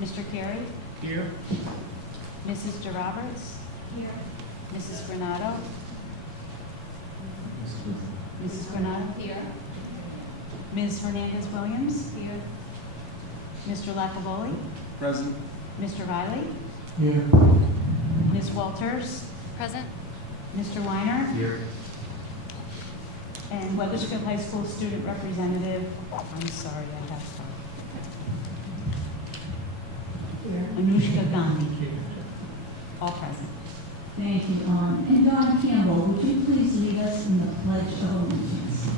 Mr. Carey? Here. Mrs. DeRoberts? Here. Mrs. Granado? Mrs. Granado? Here. Ms. Hernandez-Williams? Here. Mr. Lacavoli? Present. Mr. Riley? Here. Ms. Walters? Present. Mr. Weiner? Here. And Weathersfield High School student representative, I'm sorry, I have to. Anushka Gandhi. All present. Thank you, Dawn. And Dawn Campbell, would you please lead us in the Pledge of Allegiance?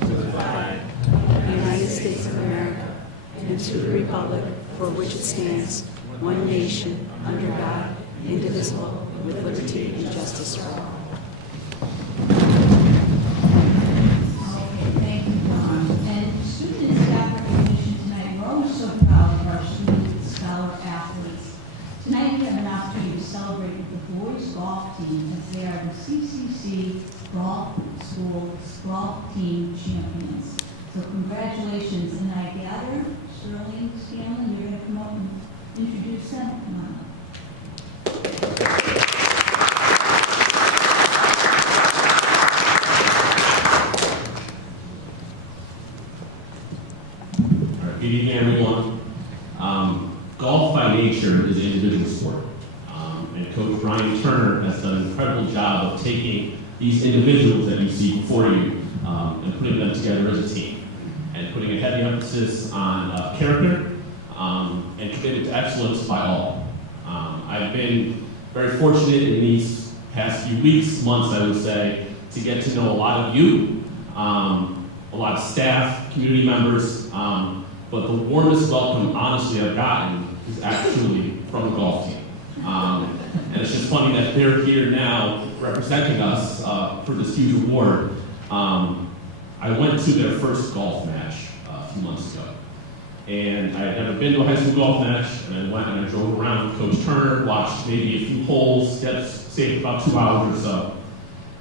To the flag of the United States of America and to the republic for which it stands, one nation, under God, indivisible, with liberty and justice for all. Okay, thank you, Dawn. And student and staff recognition tonight, we're always so proud of our student and scholar athletes. Tonight we have an opportunity to celebrate with the boys golf team as they are the CCC Golf School Golf Team Champions. So congratulations, and I gather, Shirley Scanlon, you're going to come up and introduce them. Come on up. Good evening, everyone. Golf by nature is an individual sport. And Coach Brian Turner has done an incredible job of taking these individuals that you see before you and putting them together as a team. And putting a heavy emphasis on character and commitment to excellence by all. I've been very fortunate in these past few weeks, months I would say, to get to know a lot of you, a lot of staff, community members, but the warmest welcome, honestly, I've gotten is actually from the golf team. And it's just funny that they're here now representing us for this huge award. I went to their first golf match a few months ago. And I had never been to a high school golf match, and I went and I drove around with Coach Turner, watched maybe a few holes, stayed about 2 hours or so.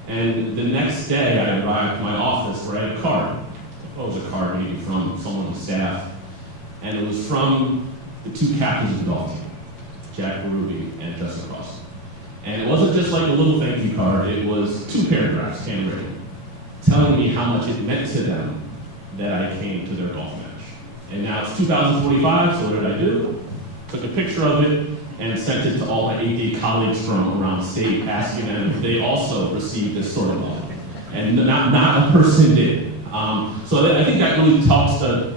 And the next day I arrived at my office where I had a card. It was a card maybe from someone on the staff. And it was from the two captains of the golf team, Jack Berube and Justin Crossen. And it wasn't just like a little thank you card, it was 2 paragraphs handwritten, telling me how much it meant to them that I came to their golf match. And now it's 2045, so what did I do? Took a picture of it and sent it to all my 8D colleagues from around the state, asking them if they also received this sort of love. And not a person did. So I think that really talks a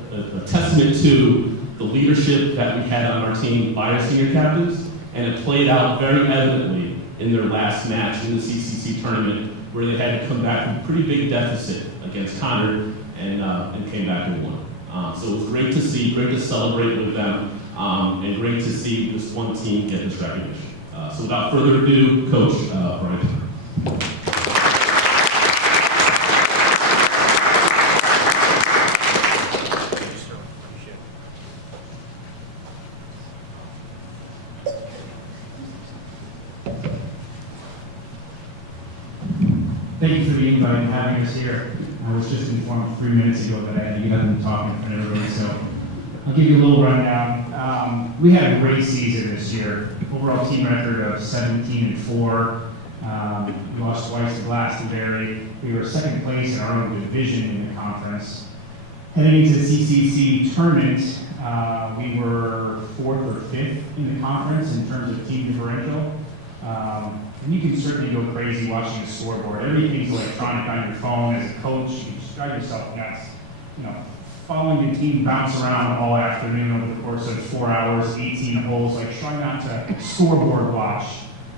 testament to the leadership that we had on our team by our senior captains, and it played out very evidently in their last match in the CCC tournament, where they had to come back from a pretty big deficit against Conard and came back and won. So it was great to see, great to celebrate with them, and great to see this one team get this recognition. So without further ado, Coach Brian Turner. Thank you for the invite and having us here. I was just informed 3 minutes ago that I had to get up and talk in front of everybody, so I'll give you a little rundown. We had a great season this year. Overall team record of 17-4. We lost twice to Glastonbury. We were second place in our own division in the conference. Heading into the CCC tournament, we were 4th or 5th in the conference in terms of team differential. And you can certainly go crazy watching the scoreboard. Everything's electronic on your phone. As a coach, you can just drive yourself nuts. You know, following the team bounce around all afternoon over the course of 4 hours, 18 holes, try not to scoreboard watch.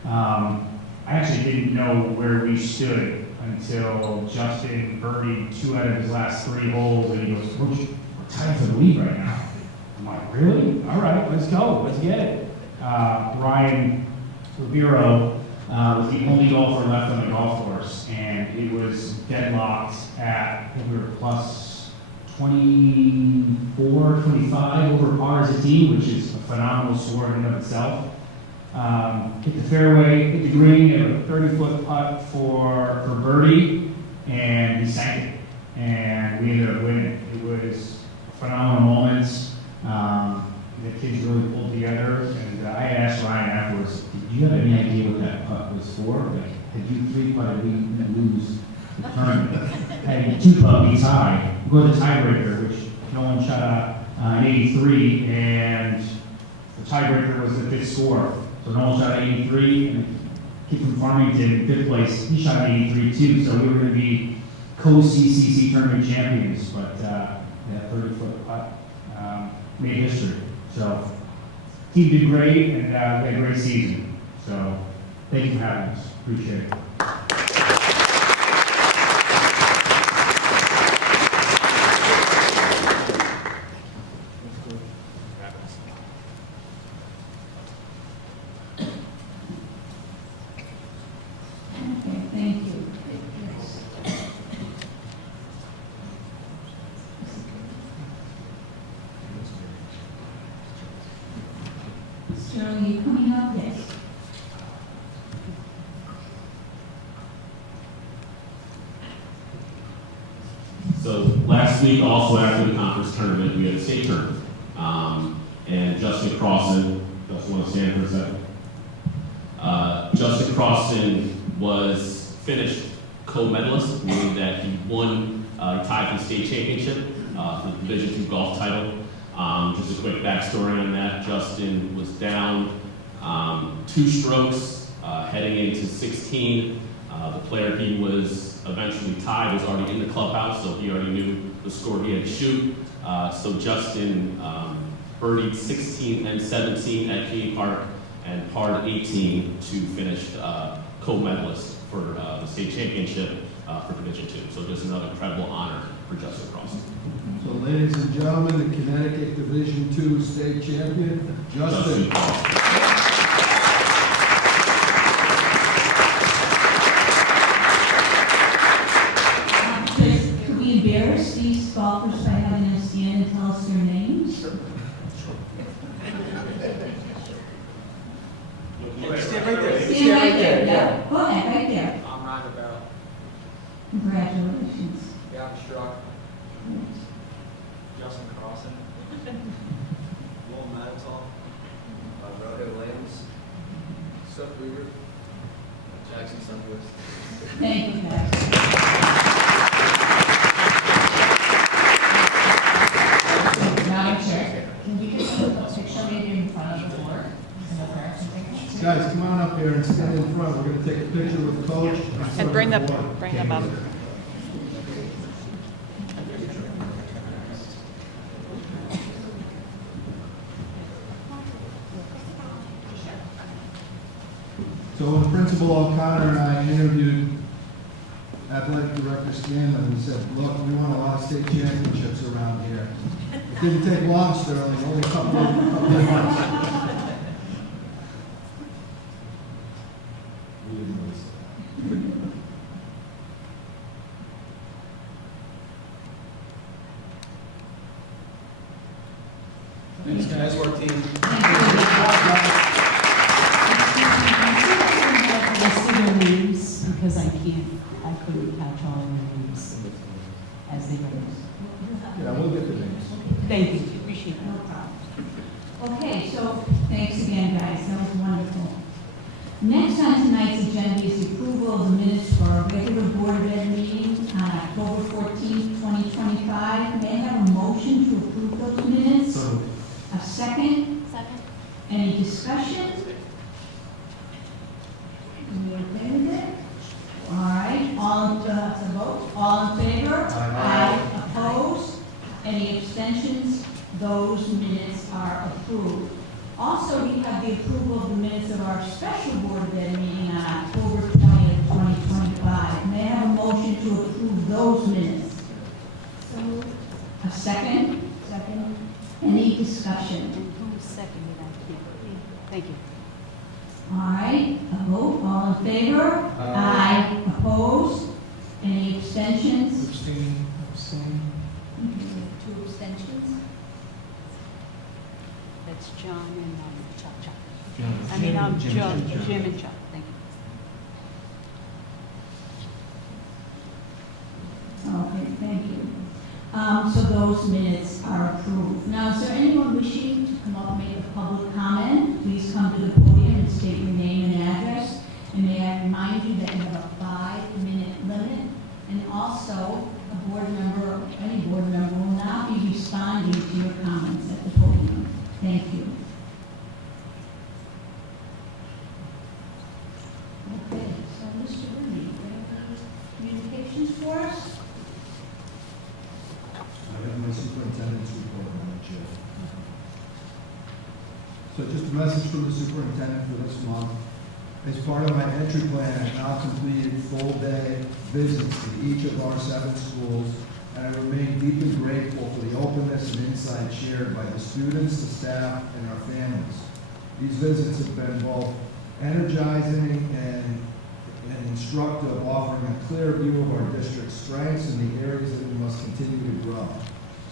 I actually didn't know where we stood until Justin birdied 2 out of his last 3 holes, and he goes, "Coach, we're tied for the lead right now." I'm like, "Really? All right, let's go. Let's get it." Ryan Ribeiro was the only golfer left on the golf course, and it was deadlocked at, we were plus 24, 25 over par as a team, which is a phenomenal score in and of itself. Hit the fairway, hit the green, hit a 30-foot putt for birdie, and he sank it. and we ended up winning. It was phenomenal moments. The kids really pulled together, and I asked Ryan afterwards, did you have any idea what that putt was for? Like, had you three-putted, we didn't lose the tournament. Had two putt beats high, we go to the tiebreaker, which no one shot an 83, and the tiebreaker was the fifth score. So no one shot 83, and the kid from Farmington, fifth place, he shot 83 too, so we were going to be co-CCC tournament champions, but that 30-foot putt made history. So, team did great, and we had a great season. So, thank you for having us. Appreciate it. Okay, thank you. Sterling, you coming up? Yes. So last week, also after the conference tournament, we had a state tournament. And Justin Crossen, just want to stand for a second. Justin Crossen was finished co-medalist, meaning that he won, tied for the state championship for the Division II golf title. Just a quick backstory on that. Justin was down 2 strokes heading into 16. The player he was eventually tied was already in the clubhouse, so he already knew the score he had to shoot. So Justin birdied 16 and 17 at Keene Park and parred 18 to finish co-medalist for the state championship for Division II. So just another incredible honor for Justin Crossen. So ladies and gentlemen, the Connecticut Division II state champion, Justin. Could we embarrass these golfers by having them stand and tell us their names? Stand right there. Stand right there, yeah. Go ahead, right there. I'm Ryan Ribeiro. Congratulations. Gavin Struck. Justin Crossen. Will Mantle. Rhoda Williams. Seth Weaver. Jackson Sunquist. Thank you, guys. Madam Chair, can we just put a picture maybe in front of the board? Guys, come on up here and stand in front. We're going to take a picture with the coach. And bring them board. up. So when Principal O'Connor and I interviewed Athletic Director Scanlon, we said, look, we won a lot of state championships around here. It didn't take long, Sterling, only a couple of months. Thanks, guys. Work team. Listed their names because I couldn't catch all their names as they rose. Yeah, we'll get the names. Thank you, appreciate it. No problem. Okay, so thanks again, guys. That was wonderful. Next on tonight's agenda is the approval of the minutes for our regular Board of Ed meeting on October 14th, 2025. May I have a motion to approve those minutes? So, A second? Second. Any discussion? You okay with it? All right, let's vote. All in favor? Aye. Opposed? Any abstentions? Those minutes are approved. Also, we have the approval of the minutes of our special Board of Ed meeting on October 20th, 2025. May I have a motion to approve those minutes? So, a second? Second. Any discussion? Who seconded that? Thank you. All right, a vote, all in favor? Aye. Opposed? Any abstentions? Abstain. Two abstentions. That's John and Chuck. Jim and Chuck, thank you. Okay, thank So those minutes are approved. Now, is there anyone wishing to come up and make a public comment? Please come to the podium and state your name and address. And may I remind you that you have a 5-minute limit. And also, a board member, any board member, will not be responding to your comments at the podium. Thank you. Okay, so Mr. Rooney, do you have any communications for us? I have my superintendent's report, Madam Chair. So just a message from the superintendent for this month. As part of my entry plan, I've now completed full-day visits to each of our 7 schools, and I remain deeply grateful for the openness and insight shared by the students, the staff, and our families. These visits have been both energizing and instructive, offering a clear view of our district's strengths and the areas that we must continue to grow.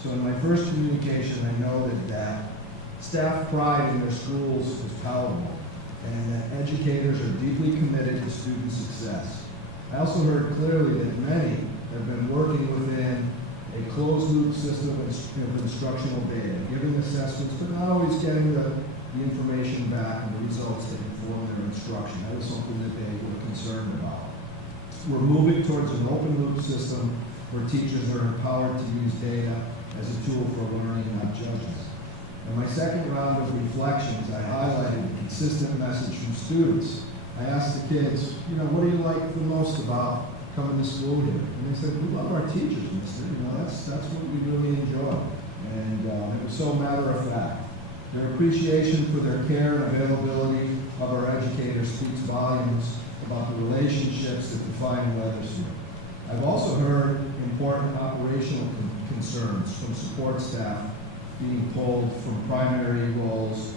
So in my first communication, I noted that staff pride in their schools is palpable, and that educators are deeply committed to student success. I also heard clearly that many have been working within a closed-loop system of instructional data, giving assessments, but not always getting the information back and the results that inform their instruction. That was something that they were concerned about. We're moving towards an open-loop system where teachers are empowered to use data as a tool for learning, not judgment. In my second round of reflections, I highlighted a consistent message from students. I asked the kids, what do you like the most about coming to school here? And they said, we love our teachers, mister. That's what we really enjoy. And it was so matter of fact. Their appreciation for their care and availability of our educators speaks volumes about the relationships that define Weathersfield. I've also heard important operational concerns from support staff being pulled from primary roles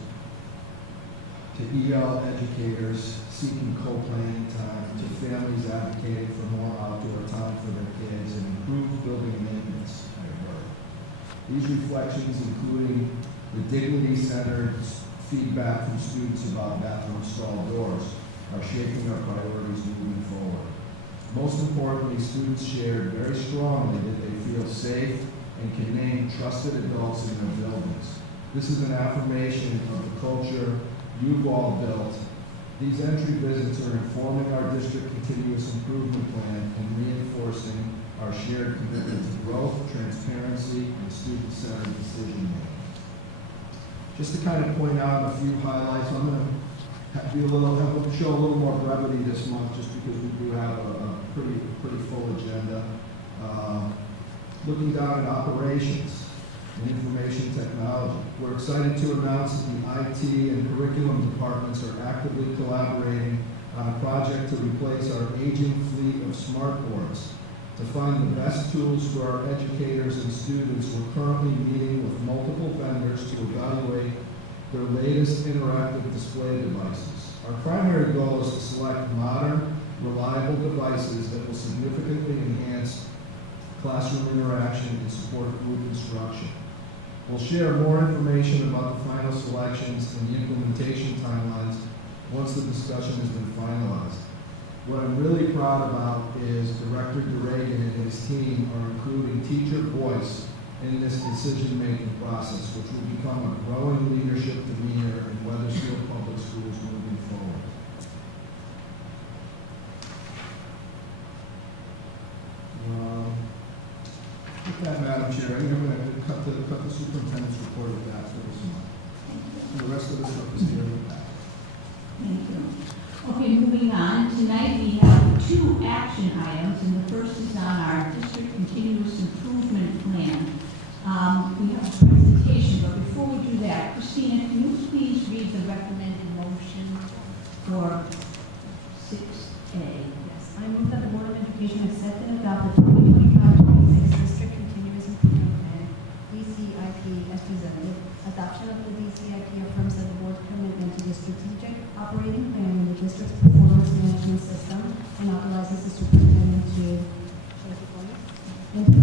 to EL educators seeking co-planning time, to families advocating for more outdoor time for their kids, and improved building maintenance, I've heard. These reflections, including the dignity-centered feedback from students about bathroom stall doors, are shaping our priorities moving forward. Most importantly, students shared very strongly that they feel safe and can name trusted adults in their buildings. This is an affirmation of the culture you've all built. These entry visits are informing our district continuous improvement plan and reinforcing our shared commitment to growth, transparency, and student-centered decision-making. Just to kind of point out a few highlights, I'm going to show a little more brevity this month, just because we do have a pretty full agenda. Looking down at operations and information technology, we're excited to announce that the IT and curriculum departments are actively collaborating on a project to replace our aging fleet of smartboards. To find the best tools for our educators and students, we're currently meeting with multiple vendors to evaluate their latest interactive display devices. Our primary goal is to select modern, reliable devices that will significantly enhance classroom interaction and support group instruction. We'll share more information about the final selections and the implementation timelines once the discussion has been finalized. What I'm really proud about is Director DeRagan and his team are including teacher voice in this decision-making process, which will become a growing leadership demeanor in Weathersfield Public Schools moving forward. With that, Madam Chair, I'm going to cut the superintendent's report of that for this month. The rest of the stuff is here in the back. Thank you. Okay, moving on. Tonight we have 2 action items, and the first is on our district continuous improvement plan. We have a presentation, but before we do that, Christina, can you please read the recommended motion for 6A? Yes, I move that the Board of Education accept and adopt the 2025-26 District Continuous Improvement Plan, DCIP, as presented. Adoption of the DCIP affirms that the board's commitment to the strategic operating plan and the district's performance management system, and authorizes the superintendent to implement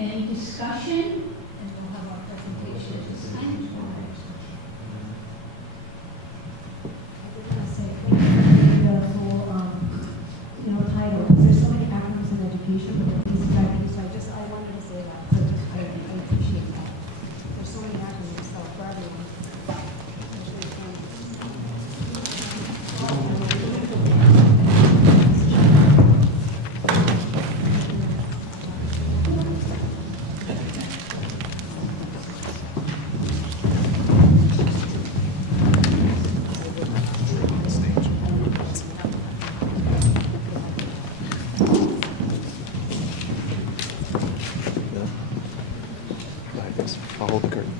any discussion? And we'll have our presentation at this time. I say, the full, title, because there's so many acronyms in education, but the DCIP, so I wanted to say that, so I appreciate that. There's so many acronyms, so for everyone. I'll hold the curtain.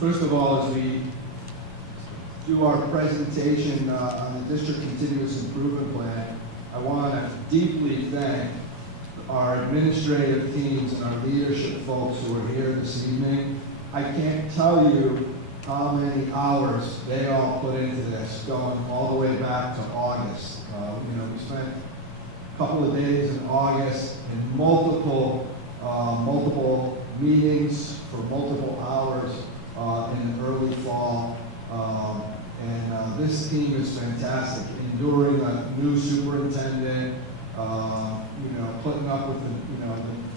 First of all, as we do our presentation on the District Continuous Improvement Plan, I want to deeply thank our administrative teams and our leadership folks who are here this evening. I can't tell you how many hours they all put into this, going all the way back to August. We spent a couple of days in August in multiple meetings for multiple hours in the early fall. This team is fantastic, enduring a new superintendent, putting up with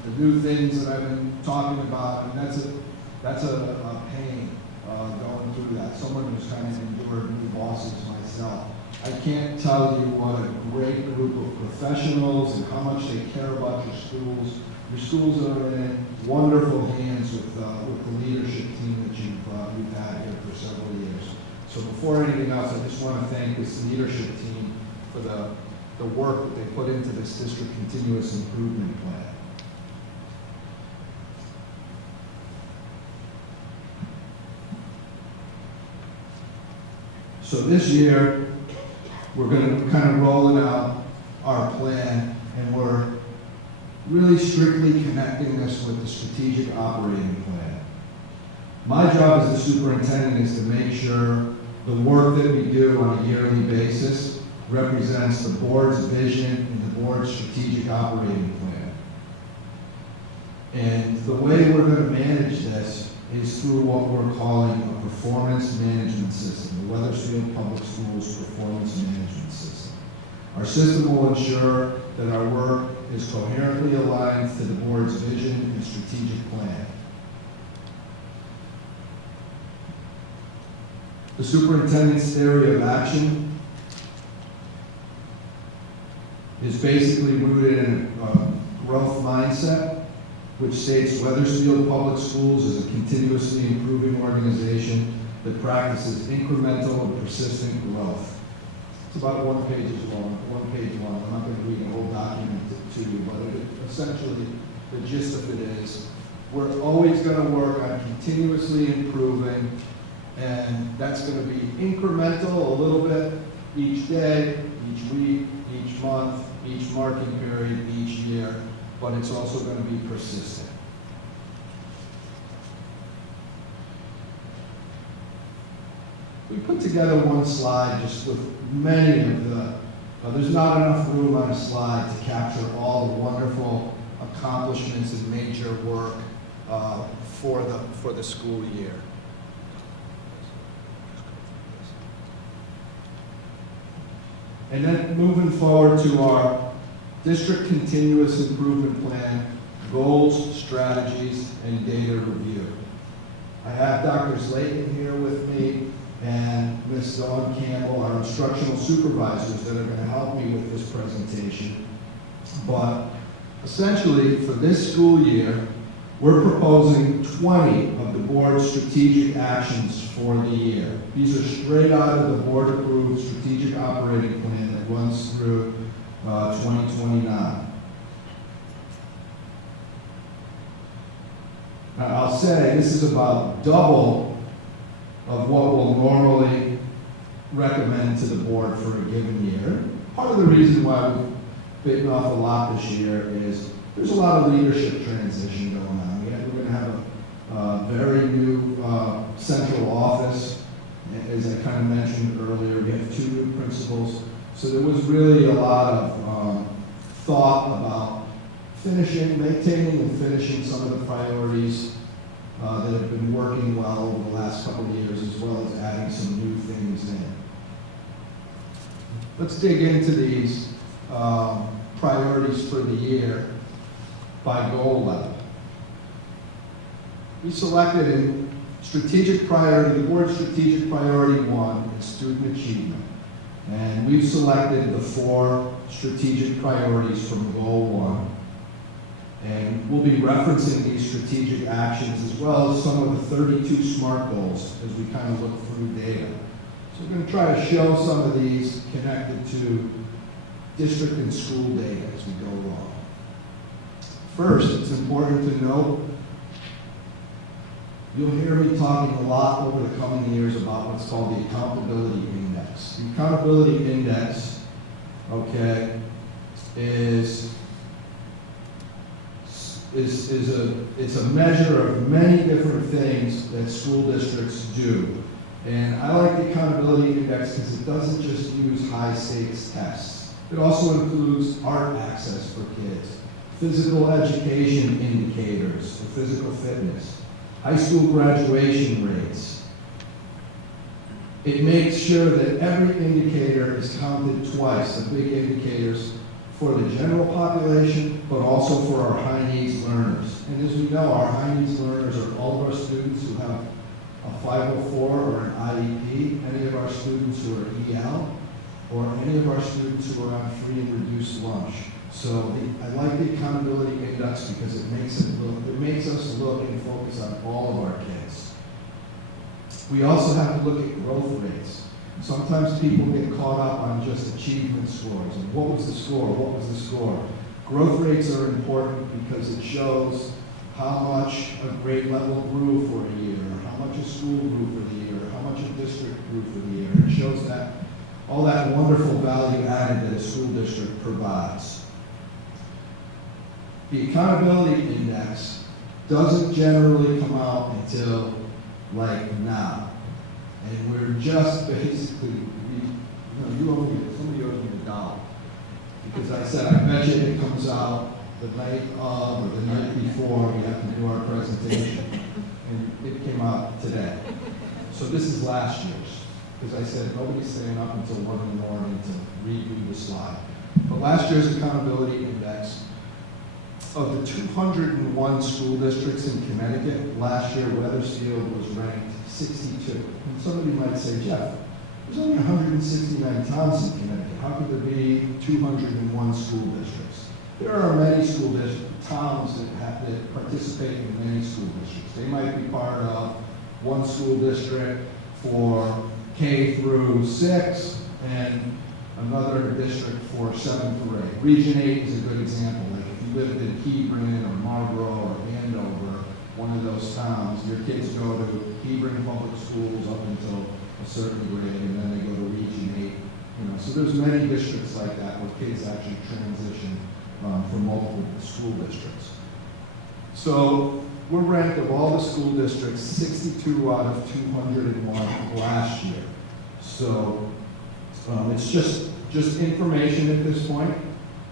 the new things that I've been talking about, and that's a pain going through that. Someone who's kind of endured new bosses myself. I can't tell you what a great group of professionals and how much they care about your schools. Your schools are in wonderful hands with the leadership team that you've had here for several years. So before anything else, I just want to thank this leadership team for the work that they put into this district continuous improvement plan. So this year, we're going to kind of rolling out our plan, and we're really strictly connecting this with the strategic operating plan. My job as the superintendent is to make sure the work that we do on a yearly basis represents the board's vision and the board's strategic operating plan. And the way we're going to manage this is through what we're calling a performance management system, the Wethersfield Public Schools Performance Management System. Our system will ensure that our work is coherently aligned to the board's vision and strategic plan. The superintendent's area of action is basically rooted in a growth mindset, which states Wethersfield Public Schools is a continuously improving organization that practices incremental and persistent growth. It's about one page long. I'm not going to read the whole document to you, but essentially the gist of it is we're always going to work on continuously improving, and that's going to be incremental a little bit each day, each week, each month, each marking period, each year, but it's also going to be persistent. We put together one slide just with many of there's not enough room on a slide to capture all the wonderful accomplishments and major work for the school year. And then moving forward to our District Continuous Improvement Plan, goals, strategies, and data review. I have Dr. Slayton here with me and Ms. Dawn Campbell, our instructional supervisors that are going to help me with this presentation. But essentially, for this school year, we're proposing 20 of the board's strategic actions for the year. These are straight out of the board-approved strategic operating plan that runs through 2029. Now, I'll say this is about double of what we'll normally recommend to the board for a given year. Part of the reason why we've bitten off a lot this year is there's a lot of leadership transition going on. We're going to have a very new central office. As I kind of mentioned earlier, we have 2 new principals. So there was really a lot of thought about maintaining and finishing some of the priorities that have been working well over the last couple of years, as well as adding some new things in. Let's dig into these priorities for the year by goal level. We selected in strategic priority, the board's strategic priority 1 is student achievement. And we've selected the 4 strategic priorities from goal 1. And we'll be referencing these strategic actions as well as some of the 32 SMART goals as we kind of look through data. So we're going to try to show some of these connected to district and school data as we go along. First, it's important to note, you'll hear me talking a lot over the coming years about what's called the Accountability Index. The Accountability Index, okay, it's a measure of many different things that school districts do. And I like the Accountability Index because it doesn't just use high stakes tests. It also includes art access for kids, physical education indicators for physical fitness, high school graduation rates. It makes sure that every indicator is counted twice, the big indicators for the general population, but also for our high needs learners. And as we know, our high needs learners are all of our students who have a 504 or an IEP, any of our students who are EL, or any of our students who are on free and reduced lunch. So I like the Accountability Index because it makes us look and focus on all of our kids. We also have to look at growth rates. Sometimes people get caught up on just achievement scores. And what was the score? What was the score? Growth rates are important because it shows how much a grade level grew for a year, or how much a school grew for the year, or how much a district grew for the year. It shows that all that wonderful value added that a school district provides. The Accountability Index doesn't generally come out until like now. And we're just basically, somebody owes me $1. Because I said, I bet you it comes out the night of or the night before we have to do our presentation. And it came out today. So this is last year's. Because I said, nobody's staying up until 1 in the morning to redo the slide. But last year's Accountability Index, of the 201 school districts in Connecticut, last year Wethersfield was ranked 62. And somebody might say, Jeff, there's only 169 towns in Connecticut. How could there be 201 school districts? There are many school towns that participate in many school districts. They might be part of one school district for K through 6 and another district for 7th grade. Region 8 is a good example. Like if you lived in Hebron or Marlborough or Andover, one of those towns, your kids go to Hebron Public Schools up until a certain grade, and then they go to Region 8. So there's many districts like that where kids actually transition from multiple school districts. So we're ranked of all the school districts 62 out of 201 last year. So it's just information at this point.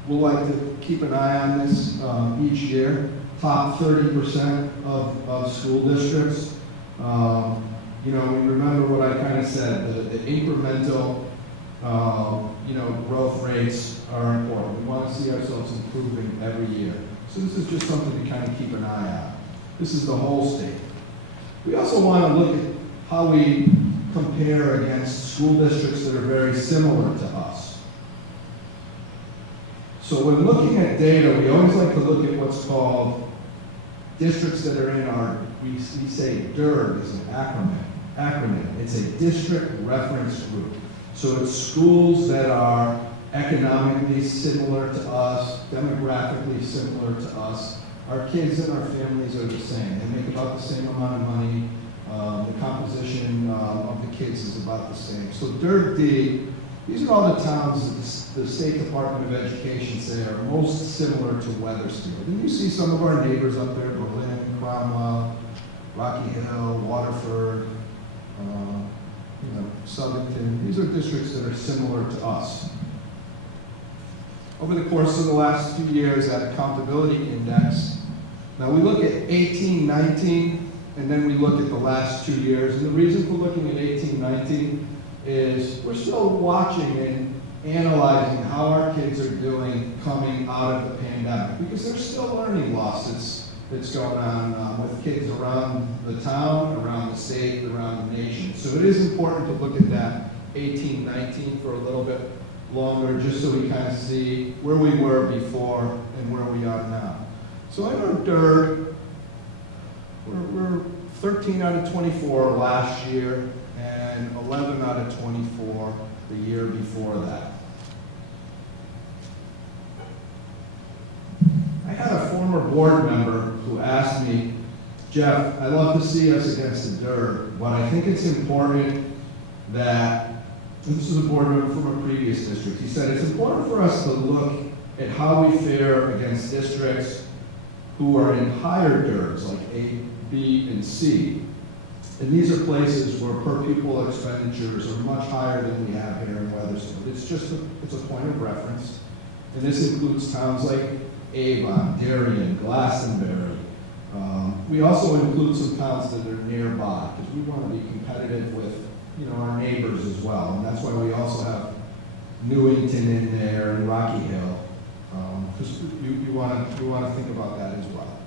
We'll like to keep an eye on this each year. Top 30% of school districts. We remember what I kind of said, the incremental growth rates are important. We want to see ourselves improving every year. So this is just something to kind of keep an eye on. This is the whole state. We also want to look at how we compare against school districts that are very similar to us. So when looking at data, we always like to look at what's called districts that are in our, we say DIRG is an acronym. It's a district reference group. So it's schools that are economically similar to us, demographically similar to us, Our kids and our families are the same. They make about the same amount of money. The composition of the kids is about the same. So Dirt D, these are all the towns that the State Department of Education say are most similar to Wethersfield. And you see some of our neighbors up there, Berlin, Cromwell, Rocky Hill, Waterford, Southington. These are districts that are similar to us. Over the course of the last few years, that accountability index, now we look at 18, 19, and then we look at the last 2 years. And the reason for looking at 18, 19 is we're still watching and analyzing how our kids are doing coming out of the pandemic, because there's still learning loss that's going on with kids around the town, around the state, around the nation. So it is important to look at that 18, 19 for a little bit longer, just so we kind of see where we were before and where we are now. So I know Dirt, we're 13 out of 24 last year, and 11 out of 24 the year before that. I had a former board member who asked me, Jeff, I'd love to see us against the Dirt, but I think it's important that, and this is a board member from a previous district, he said, it's important for us to look at how we fare against districts who are in higher DIRTs, like A, B, and C. And these are places where per pupil expenditures are much higher than we have here in Wethersfield. It's a point of reference. And this includes towns like Avon, Darien, Glastonbury. We also include some towns that are nearby, because we want to be competitive with our neighbors as well. And that's why we also have Newington in there and Rocky Hill, because you want to think about that as well.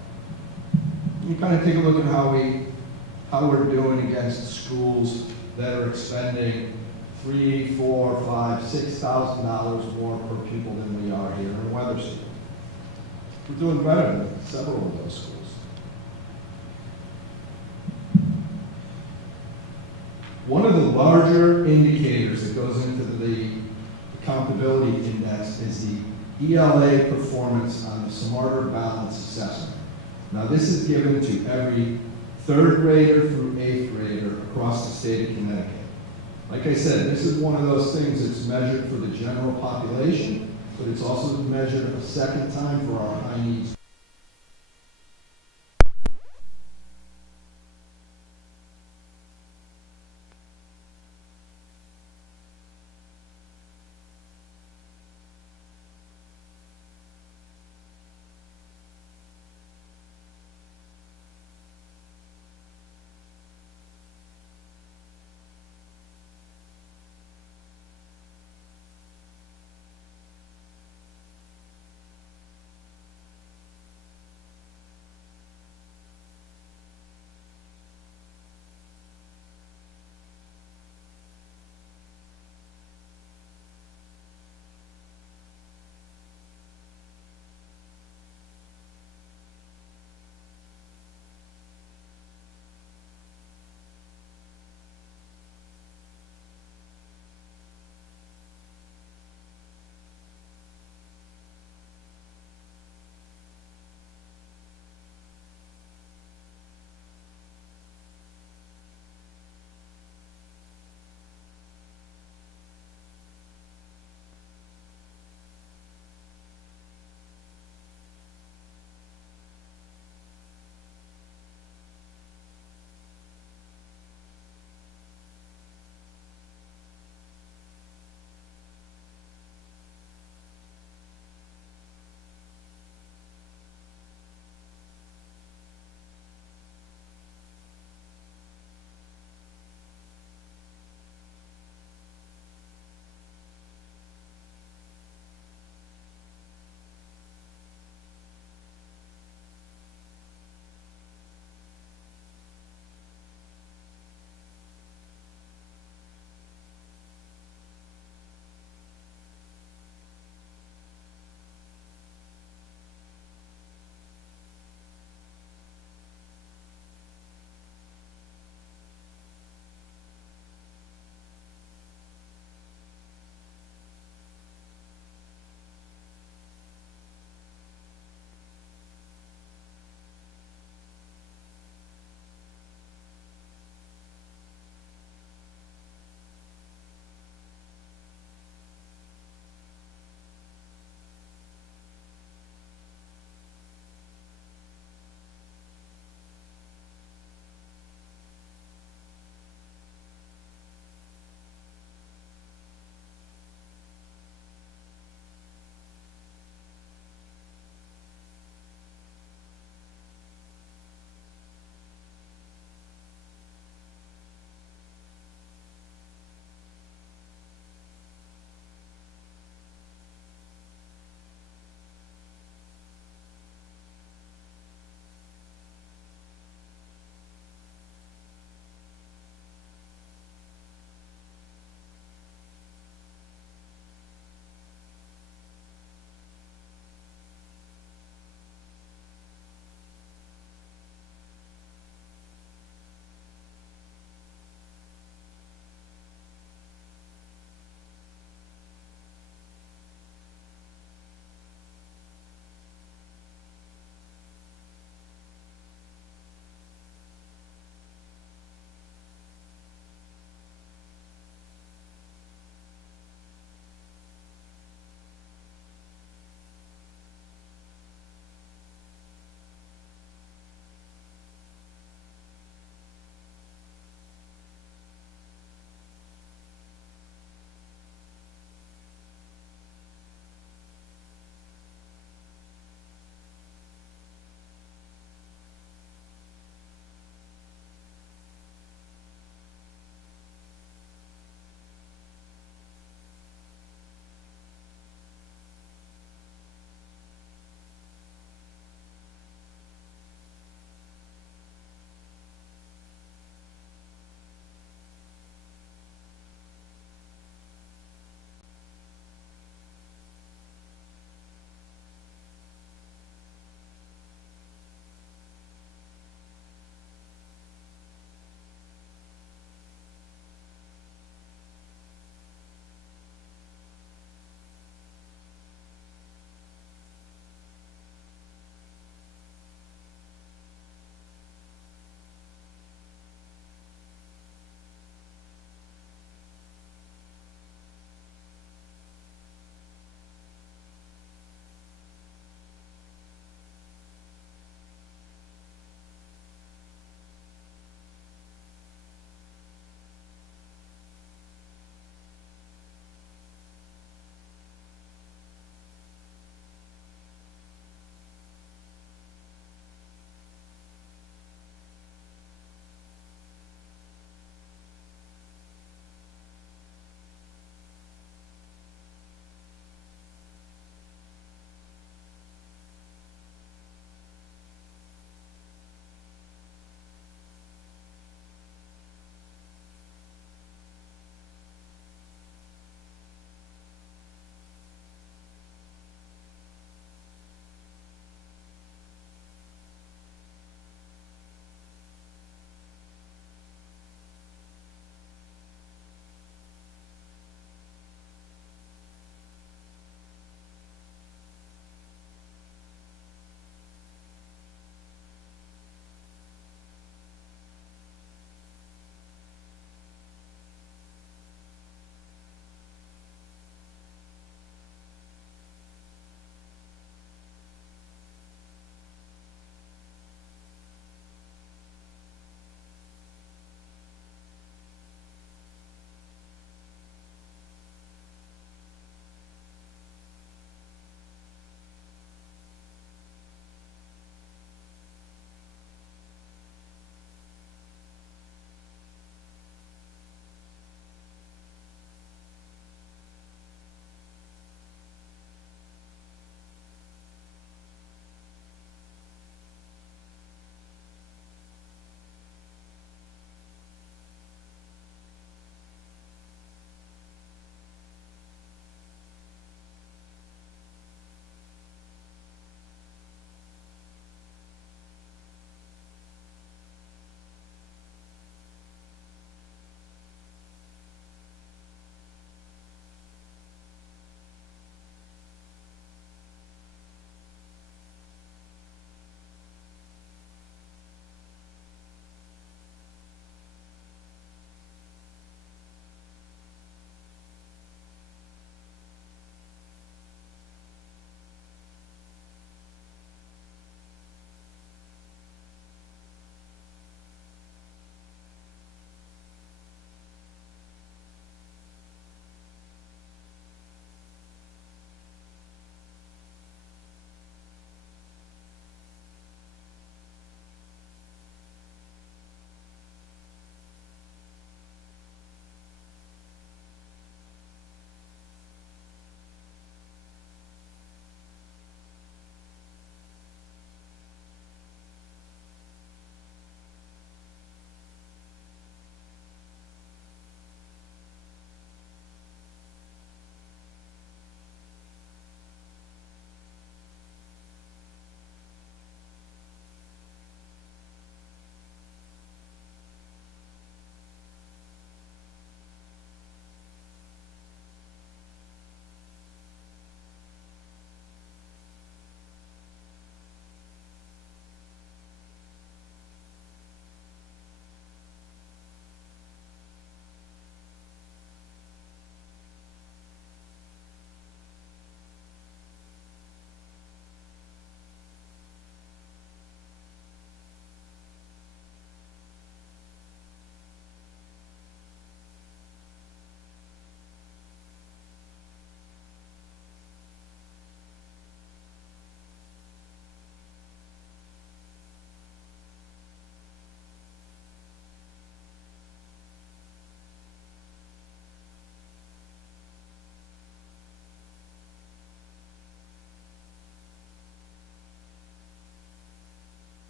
You kind of take a look at how we're doing against schools that are expending $3,000, $4,000, $5,000, $6,000 more per pupil than we are here in Wethersfield. We're doing better than several of those schools. One of the larger indicators that goes into the accountability index is the ELA performance on the Smarter Balance Assessment. Now, this is given to every third grader through 8th grader across the state of Connecticut. Like I said, this is one of those things that's measured for the general population, but it's also measured a second time for our high needs.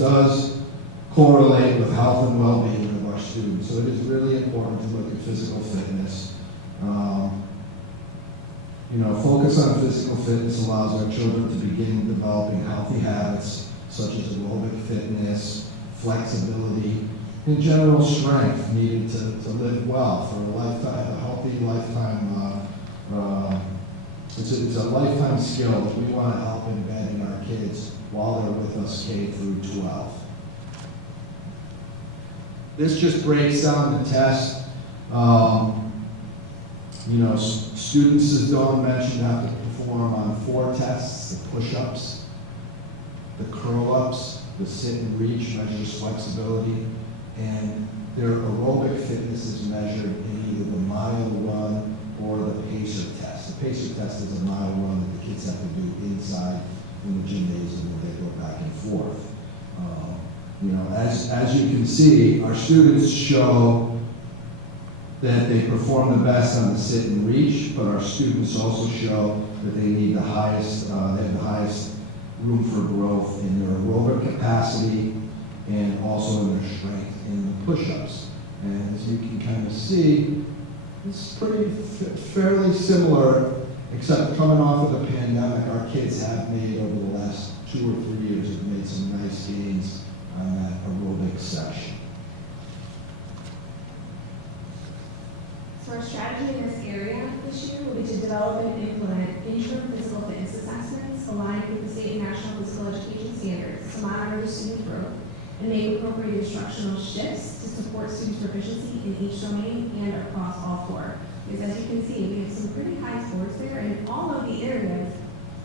does correlate with health and well-being of our students. So it is really important to look at physical fitness. Focus on physical fitness allows our children to begin developing healthy habits such as aerobic fitness, flexibility, and general strength needed to live well for a lifetime, a healthy lifetime. It's a lifetime skill that we want to help embed in our kids while they're with us K through 12. This just breaks down the test. Students, as Dawn mentioned, have to perform on 4 tests: the push-ups, the curl-ups, the sit and reach measures flexibility, and their aerobic fitness is measured in either the mile run or the pacer test. The pacer test is a mile run that the kids have to do inside in the gymnasium where they go back and forth. As you can see, our students show that they perform the best on the sit and reach, but our students also show that they need they have the highest room for growth in their aerobic capacity and also in their strength in the push-ups. And as you can kind of see, it's fairly similar, except coming off of the pandemic, our kids have made over the last 2 or 3 years, have made some nice gains on that aerobic section. So our strategy in this area this year will be to develop and implement interim physical fitness assessments aligned with the state and national physical education standards to monitor student growth and make appropriate instructional shifts to support students' proficiency in each domain and across all 4. Because as you can see, we have some pretty high scores there, and in all of the areas,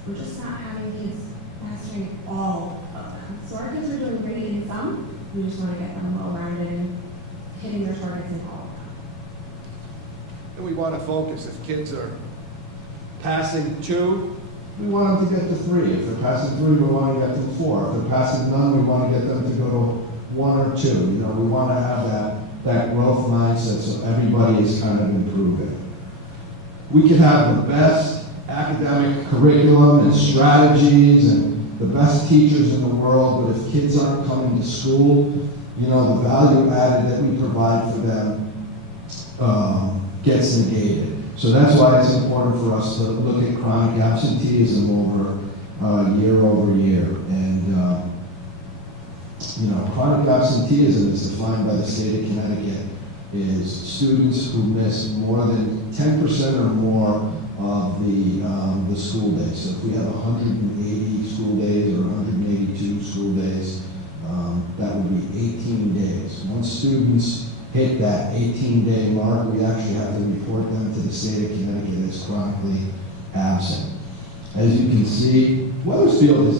we're just not having kids mastering all of them. So our kids are doing great in some, we just want to get them well-rounded and hitting their targets in all of them. And we want to focus. If kids are passing 2, we want them to get to 3. If they're passing 3, we want to get to 4. If they're passing none, we want to get them to go to 1 or 2. We want to have that growth mindset so everybody is kind of improving. We can have the best academic curriculum and strategies and the best teachers in the world, but if kids aren't coming to school, the value added that we provide for them gets negated. So that's why it's important for us to look at chronic absenteeism year over year. And, chronic absenteeism is defined by the state of Connecticut is students who miss more than 10% or more of the school days. So if we have 180 school days or 182 school days, that would be 18 days. Once students hit that 18-day mark, we actually have to report them to the state of Connecticut as chronically absent. As you can see, Wethersfield is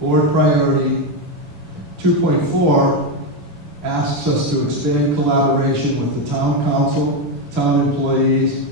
Board priority 2.4 asks us to expand collaboration with the town council, town employees,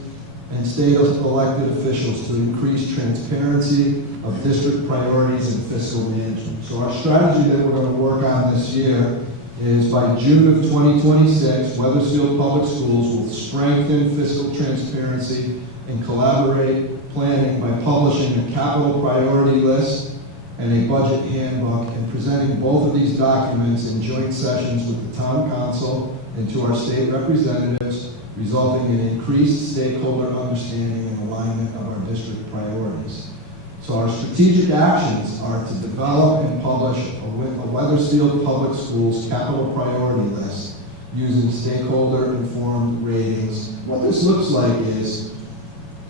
and state elected officials to increase transparency of district priorities and fiscal management. So our strategy that we're going to work on this year is by June of 2026, Wethersfield Public Schools will strengthen fiscal transparency and collaborate planning by publishing a capital priority list and a budget handbook, and presenting both of these documents in joint sessions with the town council and to our state representatives, resulting in increased stakeholder understanding and alignment of our district priorities. So our strategic actions are to develop and publish a Wethersfield Public Schools capital priority list using stakeholder-informed ratings. What this looks like is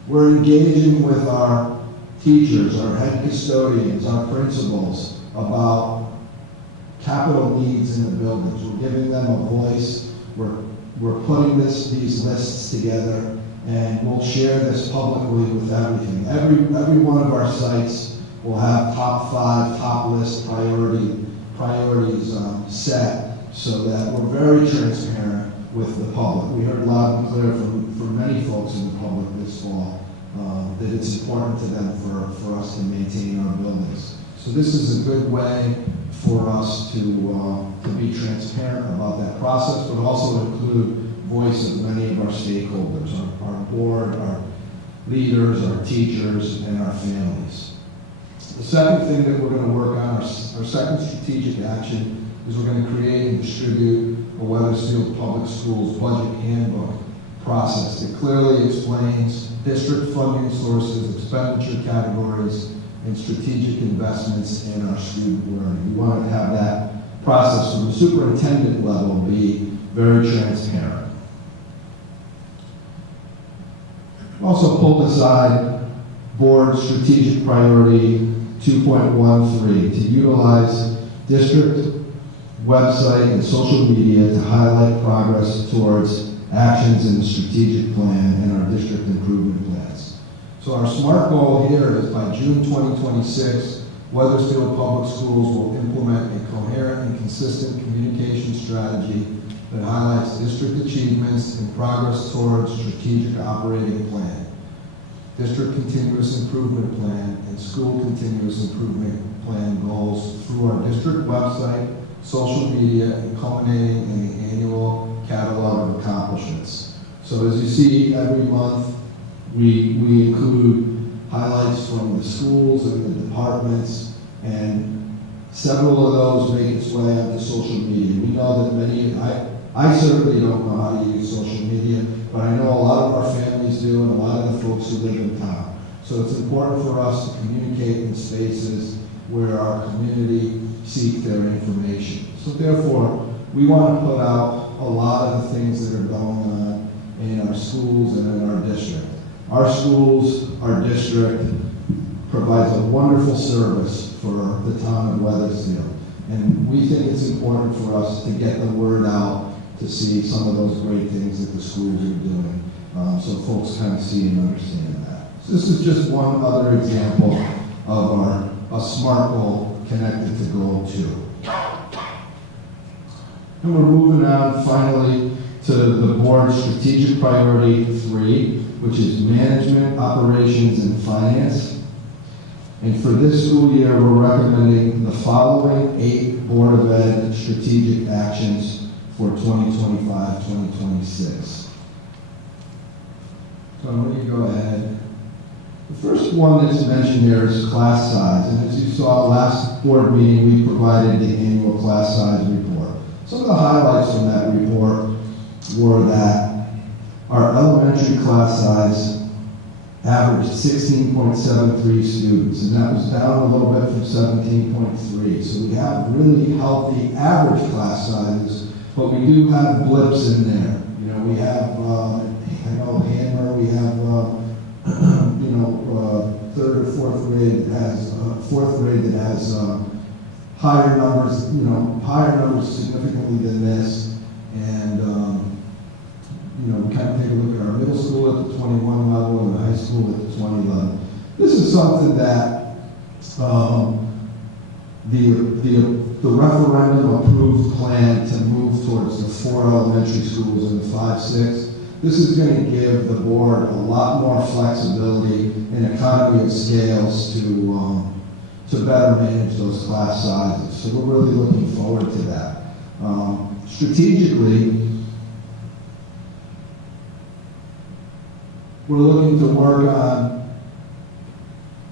we're engaging with our teachers, our head custodians, our principals about capital needs in the buildings. We're giving them a voice. We're putting these lists together, and we'll share this publicly with everything. Every one of our sites will have top 5, top list priorities set, so that we're very transparent with the public. We heard loud and clear from many folks in the public this fall that it's important to them for us to maintain our buildings. So this is a good way for us to be transparent about that process, but also include voice of many of our stakeholders, our board, our leaders, our teachers, and our families. The second thing that we're going to work on, our second strategic action, is we're going to create and distribute a Wethersfield Public Schools budget handbook process that clearly explains district funding sources, expenditure categories, and strategic investments in our student learning. We want to have that process from the superintendent level be very transparent. Also pulled aside board strategic priority 2.13 to utilize district website and social media to highlight progress towards actions in the strategic plan and our district improvement plans. So our SMART goal here is by June 2026, Wethersfield Public Schools will implement a coherent and consistent communication strategy that highlights district achievements and progress towards strategic operating plan, district continuous improvement plan, and school continuous improvement plan goals through our district website, social media, and culminating in the annual catalog of accomplishments. So as you see, every month we include highlights from the schools and the departments, and several of those make its way onto social media. We know that many, I certainly don't know how to use social media, but I know a lot of our families do and a lot of the folks who live in town. So it's important for us to communicate in spaces where our community seek their information. So therefore, we want to put out a lot of the things that are going on in our schools and in our district. Our schools, our district provides a wonderful service for the town of Wethersfield. And we think it's important for us to get the word out to see some of those great things that the schools are doing, so folks kind of see and understand that. So this is just one other example of a SMART goal connected to Goal 2. And we're moving on finally to the board's strategic priority 3, which is management, operations, and finance. And for this school year, we're recommending the following 8 Board of Ed strategic actions for 2025-2026. So I'm going to go ahead. The first one that's mentioned here is class size. And as you saw last board meeting, we provided the annual class size report. Some of the highlights from that report were that our elementary class size averaged 16.73 students, and that was down a little bit from 17.3. So we have really healthy average class sizes, but we do have blips in there. You know, we have, I know Hammer, we have, third or fourth grade that has, higher numbers, higher numbers significantly than this. And, we kind of take a look at our middle school at the 21 level and the high school at the 20 level. This is something that the the referendum approved plan to move towards the 4 elementary schools and the 5, 6. This is going to give the board a lot more flexibility and economy of scales to better manage those class sizes. So we're really looking forward to that. Strategically, we're looking to work on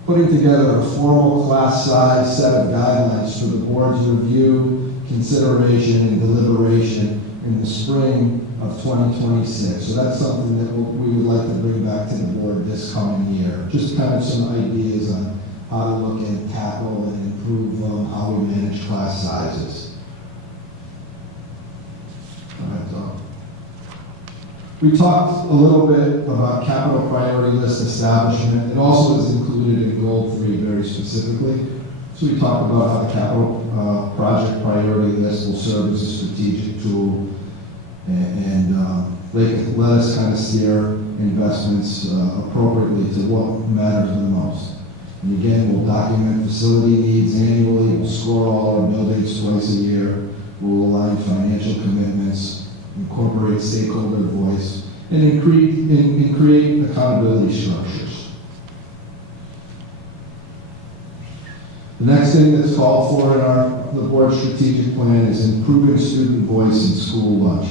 putting together a formal class size set of guidelines for the board's review, consideration, and deliberation in the spring of 2026. So that's something that we would like to bring back to the board this coming year. Just kind of some ideas on how to look and tackle and improve how we manage class sizes. We talked a little bit about capital priority list establishment. It also is included in goal 3 very specifically. So we talked about how the capital project priority list will serve as a strategic tool and let us kind of steer investments appropriately to what matters the most. And again, we'll document facility needs annually, we'll score all our buildings twice a year, we'll align financial commitments, incorporate stakeholder voice, and create accountability structures. The next thing that's called for in the board strategic plan is improving student voice in school lunch.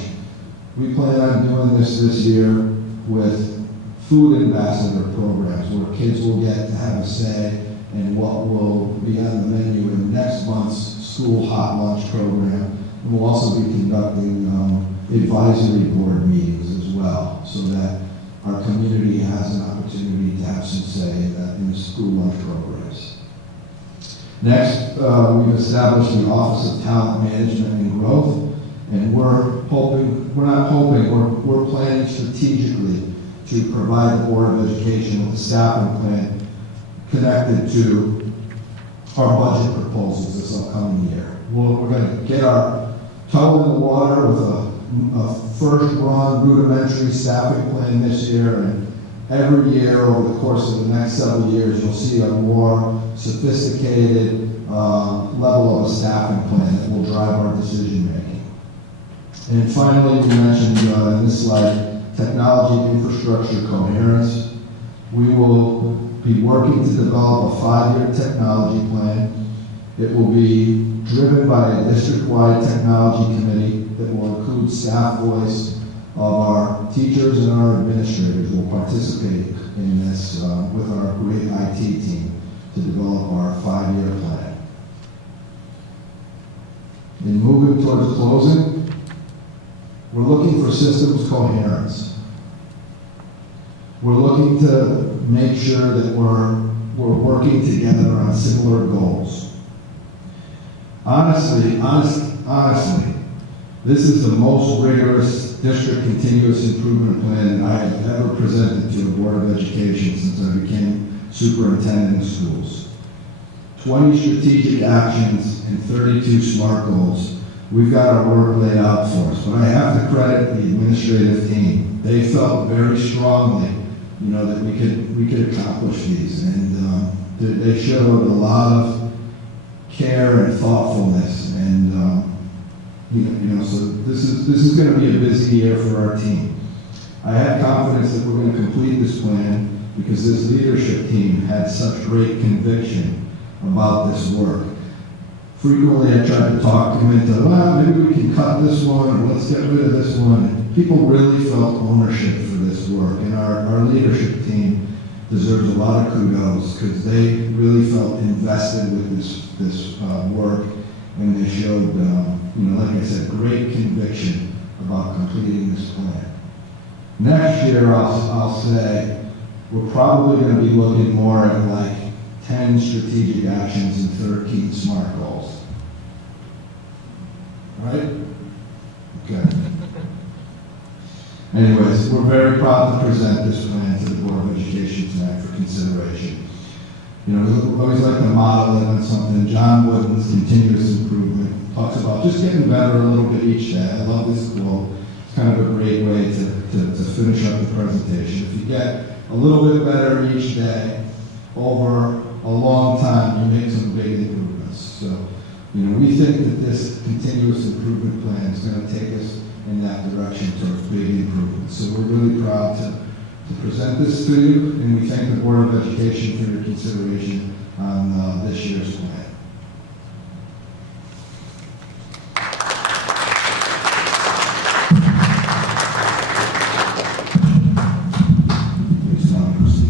We plan on doing this year with food ambassador programs where kids will get to have a say in what will be on the menu in next month's school hot lunch program. And we'll also be conducting advisory board meetings as well, so that our community has an opportunity to have some say in the school lunch programs. Next, we've established the Office of Talent Management and Growth, and we're planning strategically to provide the Board of Education with a staffing plan connected to our budget proposals this upcoming year. We're going to get our toe in the water with a first-run rudimentary staffing plan this year, and every year over the course of the next several years, you'll see a more sophisticated level of a staffing plan that will drive our decision-making. And finally, we mentioned in this slide, technology infrastructure coherence. We will be working to develop a 5-year technology plan. It will be driven by a district-wide technology committee that will include staff voice of our teachers and our administrators will participate in this with our great IT team to develop our 5-year plan. In moving towards closing, we're looking for systems coherence. We're looking to make sure that we're working together on similar goals. Honestly, this is the most rigorous district continuous improvement plan that I have ever presented to the Board of Education since I became superintendent of schools. 20 strategic actions and 32 SMART goals. We've got our work laid out for us, but I have to credit the administrative team. They felt very strongly, that we could accomplish these, and they showed a lot of care and thoughtfulness, and so this is going to be a busy year for our team. I have confidence that we're going to complete this plan because this leadership team had such great conviction about this work. Frequently, I tried to talk them into, maybe we can cut this one, or let's get rid of this one. And people really felt ownership for this work, and our leadership team deserves a lot of kudos because they really felt invested with this work, and they showed, like I said, great conviction about completing this plan. Next year, I'll say, we're probably going to be looking more at like 10 strategic actions and 13 SMART goals. Right? Okay. Anyways, we're very proud to present this plan to the Board of Education tonight for consideration. We always like to model it on something. John Wooden's continuous improvement talks about just getting better a little bit each day. I love this quote. It's kind of a great way to finish up the presentation. If you get a little bit better each day over a long time, you make some big improvements. So You know, we think that this continuous improvement plan is going to take us in that direction towards big improvements. So we're really proud to present this to you, and we thank the Board of Education for your consideration on this year's plan. Please come and proceed.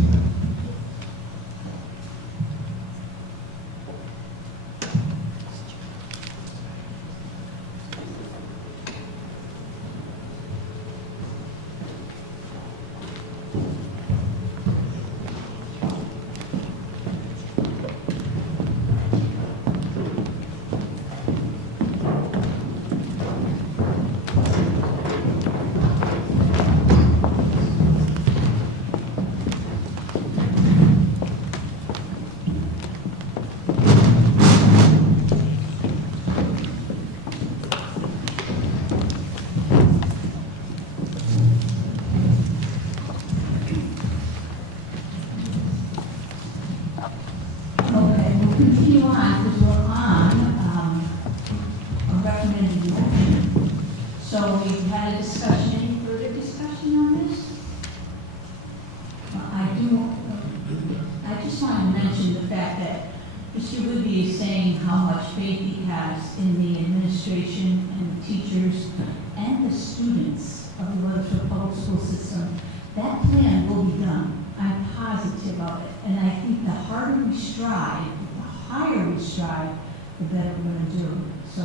Okay, we'll continue on because we're on a recommended election. So we've had a discussion, any further discussion on this? I just want to mention the fact that Mr. Woodby is saying how much faith he has in the administration and the teachers and the students of the Weathersfield Public School System. That plan will be done. I'm positive of it. And I think the harder we strive, the higher we strive, the better we're going to do. So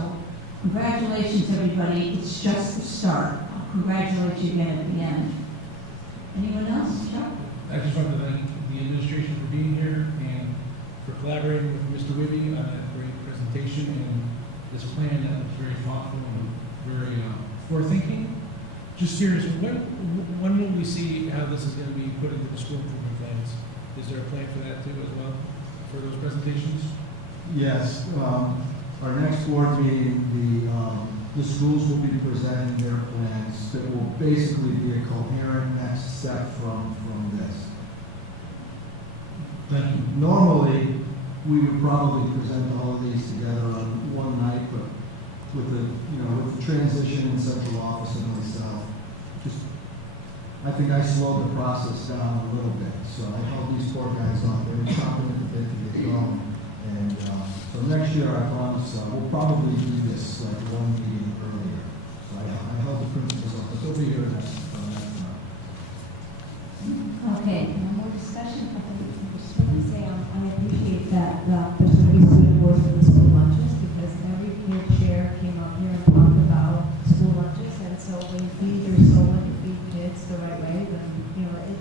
congratulations, everybody. It's just the start. I'll congratulate you again at the end. Anyone else? Chuck? I just want to thank the administration for being here and for collaborating with Mr. Whitby on a great presentation and this plan that was very thoughtful and very forward-thinking. Just curious, when will we see how this is going to be put into the school improvement plans? Is there a plan for that too as well, for those presentations? Yes, our next board meeting, the schools will be presenting their plans that will basically be a coherent next step from this. Thank you. Normally, we would probably present all of these together on one night, but with the transition in central office and myself, I think I slowed the process down a little bit. So I held these poor guys off. They were chomping at the bit to get going. And so next year, I promise, we'll probably do this like one meeting earlier. So I held the principals off, but they'll be here next time. Okay, no more discussion? I just want to say I appreciate that there's going to be student boards for the school lunches because every peer chair came up here and talked about school lunches. And so when you feed your soul and you feed kids the right way, then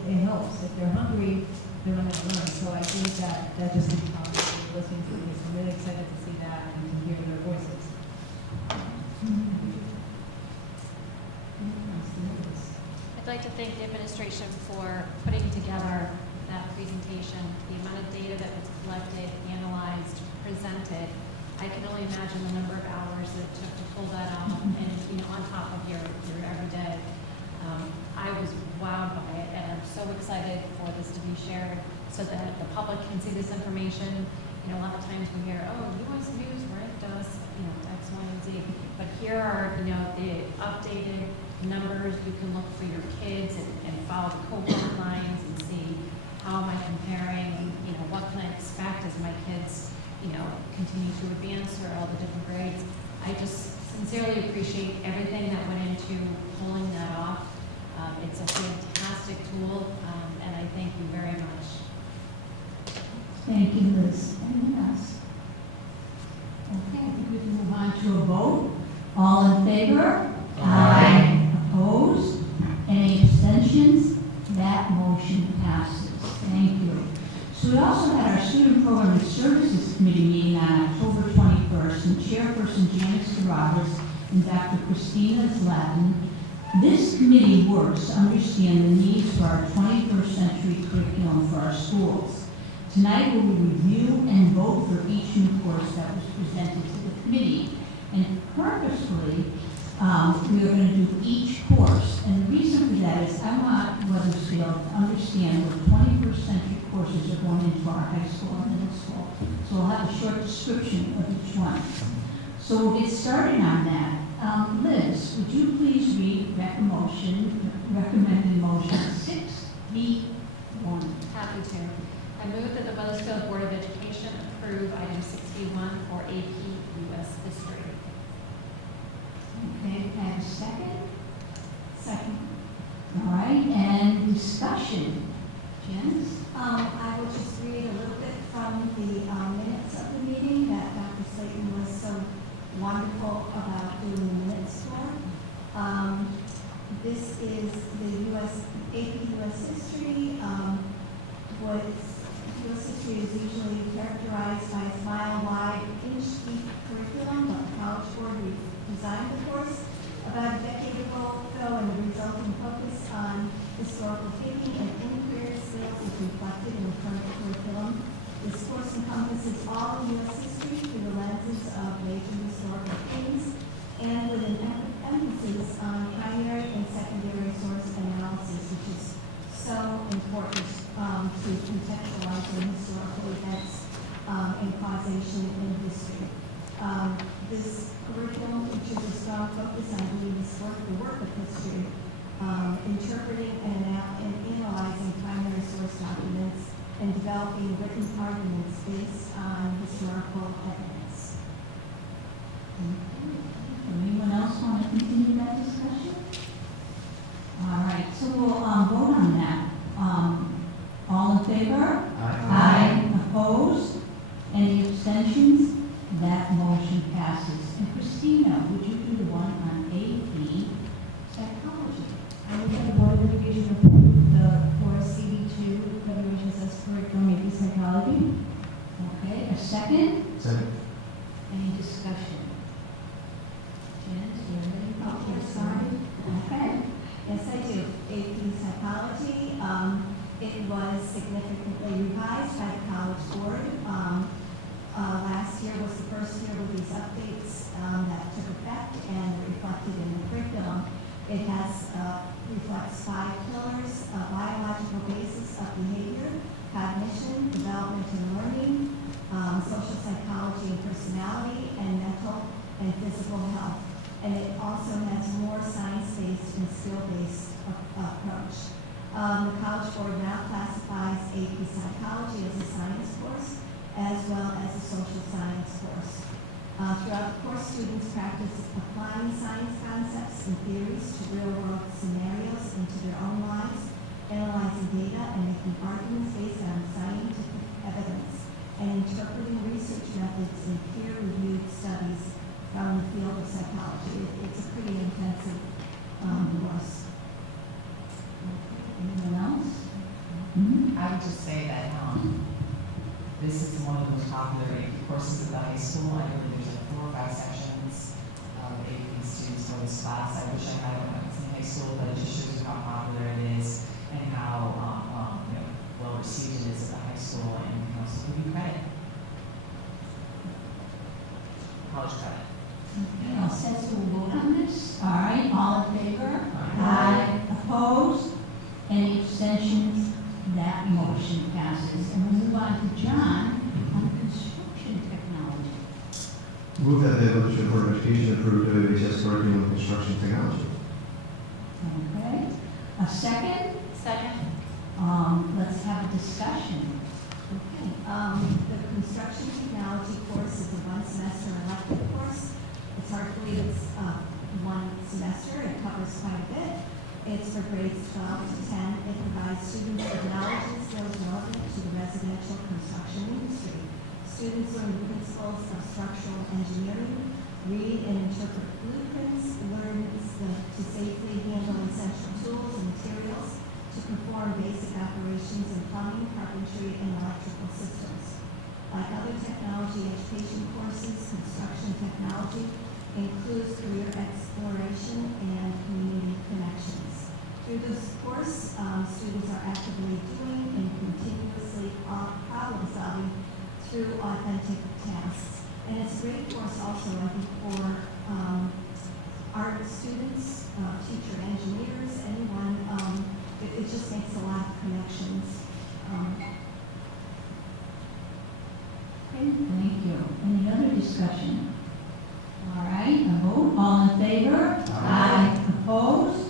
it helps. If they're hungry, they're not going to learn. So I think that just is positive listening to you. So I'm really excited to see that and to hear their voices. I'd like to thank the administration for putting together that presentation, the amount of data that was collected, analyzed, presented. I can only imagine the number of hours that it took to pull that out and, on top of your everyday. I was wowed by it, and I'm so excited for this to be shared so that the public can see this information. A lot of times we hear, US News ranked us, X, Y, and Z. But here are, the updated numbers. You can look for your kids and follow the cohort lines and see how am I comparing, and what can I expect as my kids, continue to advance through all the different grades. I just sincerely appreciate everything that went into pulling that off. It's a fantastic tool, and I thank you very much. Thank you, Liz. Anyone else? Okay, I think we can move on to a vote. All in favor? Aye. Opposed? Any abstentions? That motion passes. Thank you. So we also had our Student Program and Services Committee meeting on October 21st, and Chairperson Janice Roberts and Dr. Christina Zlatin. This committee works to understand the needs for our 21st century curriculum for our schools. Tonight we will review and vote for each new course that was presented to the committee. And purposefully, we are going to do each course. And the reason for that is I want Weathersfield to understand what 21st century courses are going into our high school and middle school. So I'll have a short description of each one. So we'll get started on that. Liz, would you please read recommended motion 6B1? Happy to. I move that the Weathersfield Board of Education approve item 61 for AP US History. Okay, and second? Second. All right, and discussion. Janice? I will just read a little bit from the minutes of the meeting that Dr. Slayton was so wonderful about doing the minutes for. This is the AP US History. US History is usually characterized by a mile-wide, inch-deep curriculum, but the College Board designed the course about a decade ago, and the resulting focus on historical thinking and inquiry skills is reflected in the current curriculum. This course encompasses all of U.S. history through the lenses of major historical themes and with an emphasis on primary and secondary source analysis, which is so important to contextualizing historical events and causation in history. This curriculum features a strong focus on doing the work of history, interpreting and analyzing primary source documents, and developing written arguments based on historical evidence. Anyone else want to continue that discussion? All right, so we'll vote on that. All in favor? Aye. Opposed? Any abstentions? That motion passes. And Christina, would you do the one on AP psychology? I move that the Board of Education approve the course CD2 Federations as curriculum AP Psychology. Okay, a second? Second. Any discussion? Janice, you ready? Okay, sorry. Okay. Yes, I do. AP Psychology. It was significantly revised by the College Board. Last year was the first year with these updates that took effect and reflected in the curriculum. It reflects 5 pillars: a biological basis of behavior, cognition, development and learning, social psychology and personality, and mental and physical health. And it also has more science-based and skill-based approach. The College Board now classifies AP Psychology as a science course as well as a social science course. Throughout the course, students practice applying science concepts and theories to real-world scenarios into their own lives, analyzing data and making arguments based on scientific evidence, and interpreting research methods in peer-reviewed studies from the field of psychology. It's a pretty intensive course. Anyone else? I would just say that this is one of the most popular AP courses at the high school. I believe there's like 4 or 5 sections of AP students for this class. I wish I had it when I was in high school, but it just shows you how popular it is and how well received it is at the high school, and can also give you credit. College credit. Okay, all set, so we'll vote on this. All right, all in favor? Aye. Opposed? Any abstentions? That motion passes. And we'll move on to John on construction technology. Move that the Weathersfield Board of Education approve WHS curriculum in construction technology. Okay. A second? Second. Let's have a discussion. Okay. The construction technology course is a 1-semester elective course. It's hard to believe it's 1 semester. It covers quite a bit. It's for grades 12 to 10. It provides students with knowledge and skills relevant to the residential construction industry. Students learn the principles of structural engineering, read and interpret blueprints, learn to safely handle essential tools and materials to perform basic operations in plumbing, carpentry, and electrical systems. Like other technology education courses, construction technology includes career exploration and community connections. Through this course, students are actively doing and continuously problem solving through authentic tasks. And it's a great course also, I think, for art students, teacher engineers, anyone. It just makes a lot of connections. Okay, thank you. Any other discussion? vote. All in favor? Aye. Opposed?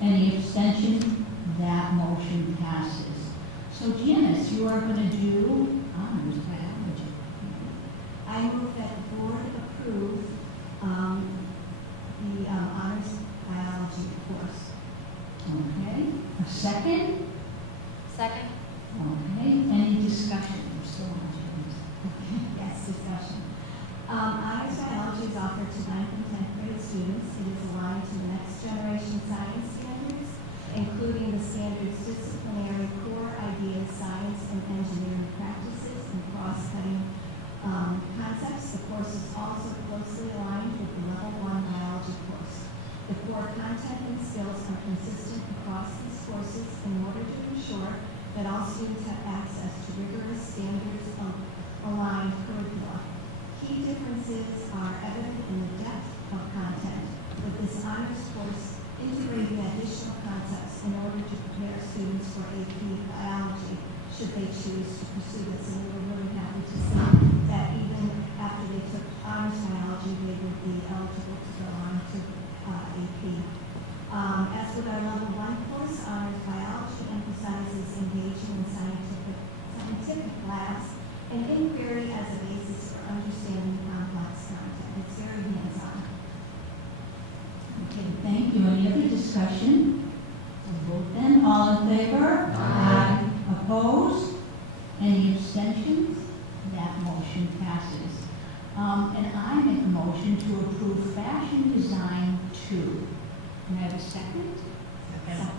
Any abstention? That motion passes. So Janice, you are going to do honors biology. I move that the board approve the honors biology course. Okay. A second? Second? Okay. Any discussion? We're still on Janice. Yes, discussion. Honors biology is offered to 9th and 10th grade students. It is aligned to the next generation science standards, including the standards disciplinary core ideas, science and engineering practices, and cross-cutting concepts. The course is also closely aligned with the Level 1 biology course. The core content and skills are consistent across these courses in order to ensure that all students have access to rigorous standards aligned curricula. Key differences are evident in the depth of content, with this honors course integrating additional concepts in order to prepare students for AP biology, should they choose to pursue this. And we were really happy to see that even after they took honors biology, they would be eligible to go on to AP. As with our level 1 course, honors biology emphasizes engaging in scientific labs and inquiry as a basis for understanding complex content. It's very hands-on. Okay, thank you. Any other discussion? We'll vote then. All in favor? Aye. Opposed? Any abstentions? That motion passes. And I make a motion to approve Fashion Design 2. Can I have a second? Second.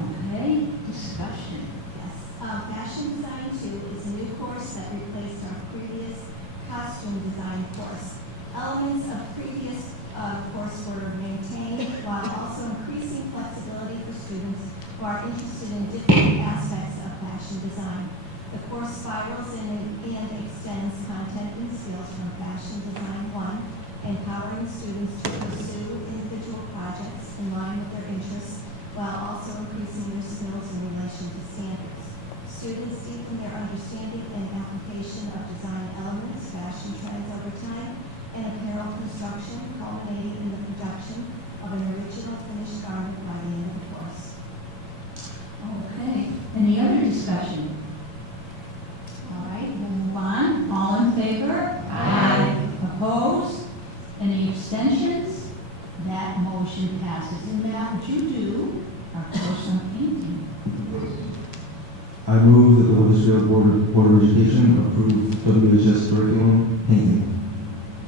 Okay, discussion. Yes. Fashion Design 2 is a new course that replaced our previous costume design course. Elements of previous course were maintained while also increasing flexibility for students who are interested in different aspects of fashion design. The course spirals in and extends content and skills from Fashion Design 1, empowering students to pursue individual projects in line with their interests while also increasing their skills in relation to standards. Students deepen their understanding and application of design elements, fashion trends over time, and apparel construction, culminating in the production of an original finished garment by the end of the course. Okay, any other discussion? All right, we'll move on. All in favor? Aye. Opposed? Any abstentions? That motion passes. And Matt, would you do our course on painting? I move that the Huddersfield Board of Education approve WHS curriculum painting.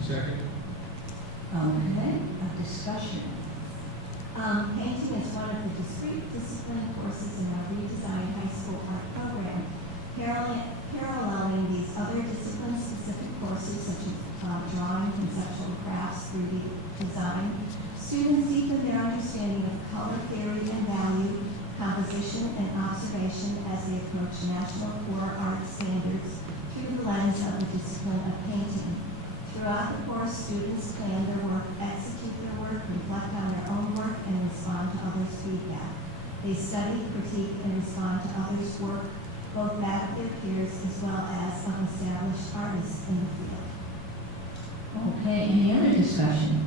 Second. Okay, a discussion. Painting is one of the discrete discipline courses in our redesigned high school art program. Paralleling these other discipline-specific courses such as drawing, conceptual crafts, 3D design, students deepen their understanding of color theory and value, composition, and observation as they approach national core art standards through the lens of the discipline of painting. Throughout the course, students plan their work, execute their work, reflect on their own work, and respond to others' feedback. They study, critique, and respond to others' work, both that of their peers as well as of established artists in the field. Okay, any other discussion?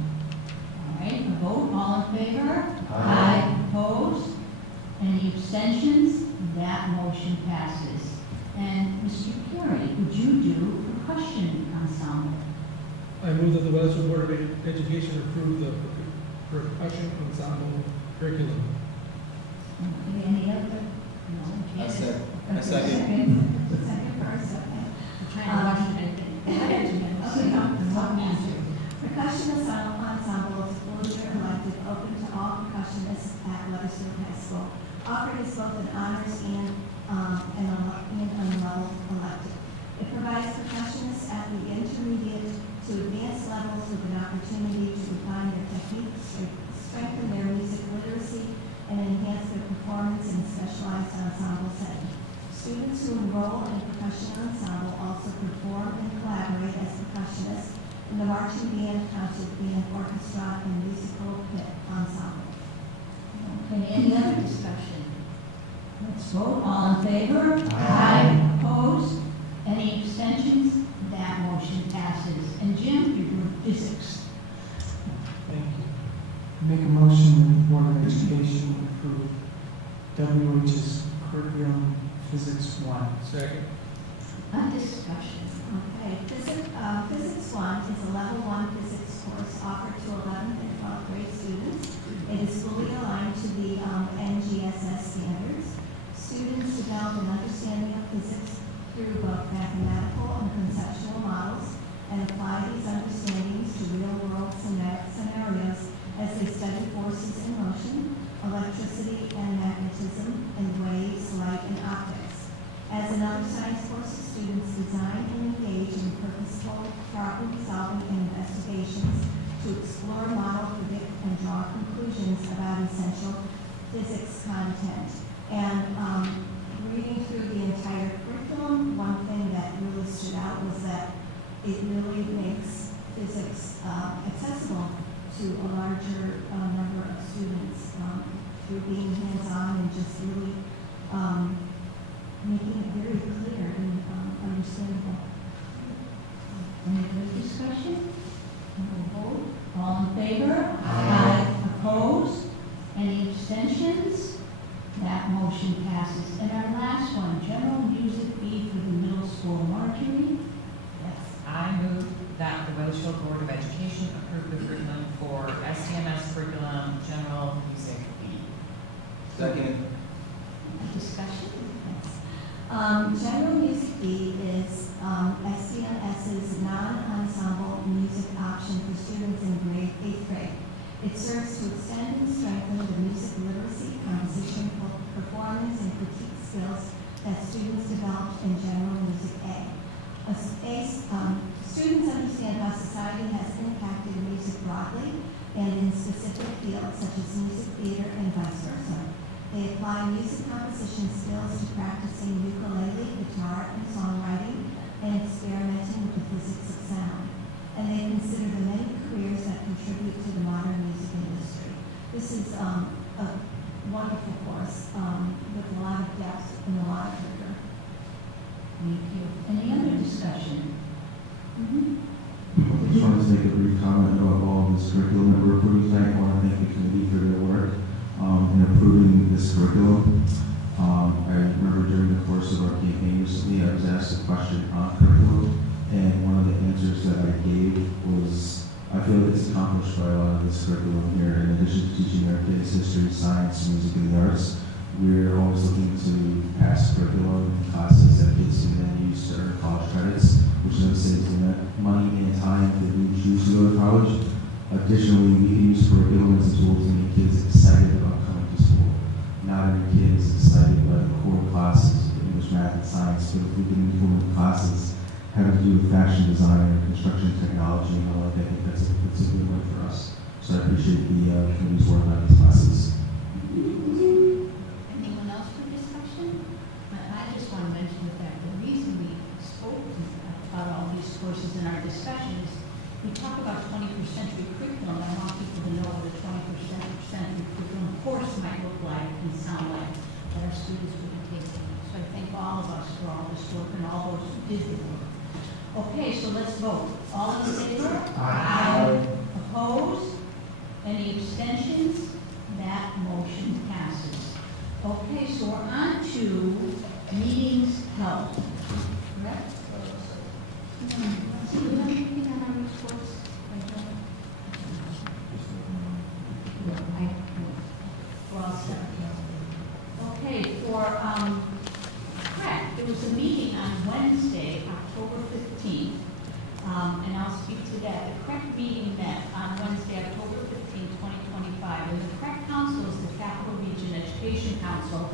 All right, a vote. All in favor? Aye. Opposed? Any abstentions? That motion passes. And Mr. Carey, would you do percussion ensemble? I move that the Weathersfield Board of Education approve the percussion ensemble curriculum. Okay, any other? No, I Janice? second. Okay, I second. Second first, okay. Trying to watch Okay, percussion ensemble is a full-year elective open to all percussionists at Weathersfield High School. Offered as both an honors and unlevel elective. It provides percussionists at the intermediate to advanced levels with an opportunity to refine their techniques, strengthen their music literacy, and enhance their performance in a specialized ensemble setting. Students who enroll in a percussion ensemble also perform and collaborate as percussionists in the marching band, concert band, orchestra, and musical pit ensemble. Okay, any other discussion? Let's vote. All in favor? Aye. Opposed? Any abstentions? That motion passes. And Jim, you're doing physics. Make a motion that the Board of Education approve WHS curriculum Physics 1. Second. Discussion. Okay, Physics 1 is a level 1 physics course offered to 11th and 12th grade students. It is fully aligned to the NGSS standards. Students develop an understanding of physics through both mathematical and conceptual models and apply these understandings to real-world scenarios as they study forces in motion, electricity and magnetism, and waves, light, and optics. As in other science courses, students design and engage in purposeful problem-solving and investigations to explore, model, predict, and draw conclusions about essential physics content. And reading through the entire curriculum, one thing that really stood out was that it really makes physics accessible to a larger number of students through being hands-on and just really making it very clear and understandable. Any good discussion? We'll vote. All in favor? Aye. Opposed? Any abstentions? That motion passes. And our last one, general music B for the middle school. Marjorie? Yes, I move that the Weathersfield Board of Education approve the curriculum for STMS curriculum, general music B. Second. Discussion? General Music B is SDNS's non-ensemble music option for students in grade 8th grade. It serves to extend and strengthen the music literacy, composition, performance, and critique skills that students develop in General Music A. Students understand how society has impacted music broadly and in specific fields such as music theater and vice versa. They apply music composition skills to practicing ukulele, guitar, and songwriting, and experimenting with the physics of sound. And they consider the many careers that contribute to the modern music industry. This is a wonderful course with a lot of depth and a lot of rigor. Thank you. Any other discussion? I just wanted to make a brief comment about all of this curriculum that we're approving tonight. I want to thank the committee for their work in approving this curriculum. I remember during the course of our campaign recently, I was asked a question on curriculum, and one of the answers that I gave was, I feel that it's accomplished by a lot of this curriculum here. In addition to teaching our kids history, science, music, and the arts, we're always looking to pass curriculum in classes that kids can then use to earn college credits, which then saves them money and time if they do choose to go to college. Additionally, we can use curriculum as a tool to make kids excited about coming to school. Not every kid is excited by the core classes, English, math, and science, but if we can implement classes having to do with fashion design or construction technology and all that, I think that's a good way for us. So I appreciate the committee's work on these classes. Anyone else for discussion? I just want to mention the fact the reason we spoke about all these courses in our discussion is we talk about 21st century curriculum. I want people to know what a 21st century curriculum course might look like and sound like that our students will be taking. So I thank all of us for all this work and all those who did the work. Okay, so let's vote. All in favor? Aye. Opposed? Any abstentions? That motion passes. Okay, so we're on to meetings held. Correct? Do we have anything on our reports? We're all set. Okay, for correct, there was a meeting on Wednesday, October 15th, and I'll speak to that. The correct meeting met on Wednesday, October 15th, 2025, and the correct council is the Capital Region Education Council,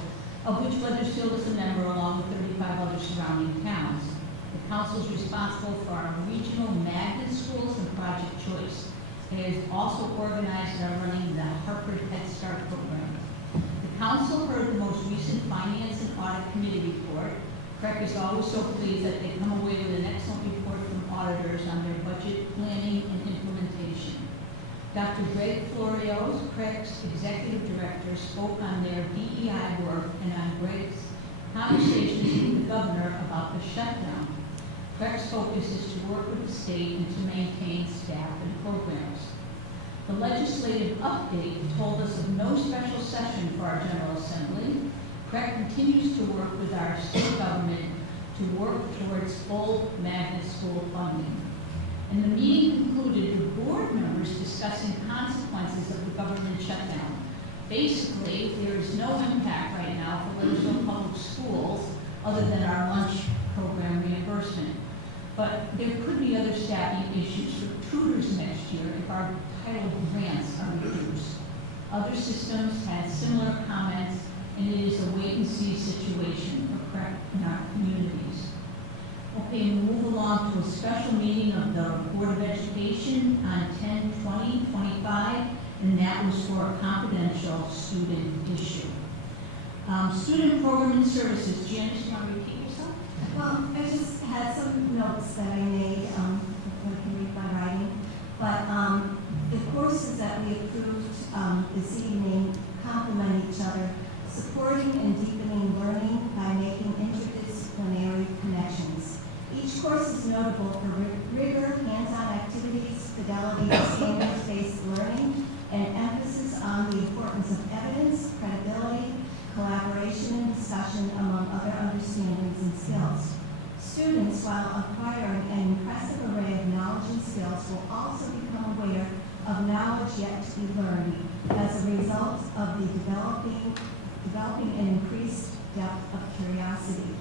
of which Weathersfield is a member along with 35 other surrounding towns. The council is responsible for our regional magnet schools and Project Choice. It is also organized and are running the Hartford Head Start program. The council heard the most recent Finance and Audit Committee report. CREC is always so pleased that they come away with an excellent report from auditors on their budget planning and implementation. Dr. Greg Florios, CREC's executive director, spoke on their DEI work and on Greg's conversations with the governor about the shutdown. CREC's focus is to work with the state and to maintain staff and programs. The legislative update told us of no special session for our General Assembly. CREC continues to work with our state government to work towards full magnet school funding. And the meeting concluded with board members discussing consequences of the government shutdown. Basically, there is no impact right now for Littlefield Public Schools other than our lunch program reimbursement. But there could be other staffing issues for tutors next year if our title grants are reduced. Other systems had similar comments, and it is a wait-and-see situation for CREC in our communities. Okay, we'll move along to a special meeting of the Board of Education on 10/20/25, and that was for a confidential student issue. Student program and services. Janice, you want to repeat yourself? Well, I just had some notes that I made, I can read my writing, but the courses that we approved this evening complement each other, supporting and deepening learning by making interdisciplinary connections. Each course is notable for rigor, hands-on activities, fidelity to standards-based learning, and emphasis on the importance of evidence, credibility, collaboration, and discussion, among other understandings and skills. Students, while acquiring an impressive array of knowledge and skills, will also become aware of knowledge yet to be learned as a result of the developing an increased depth of curiosity.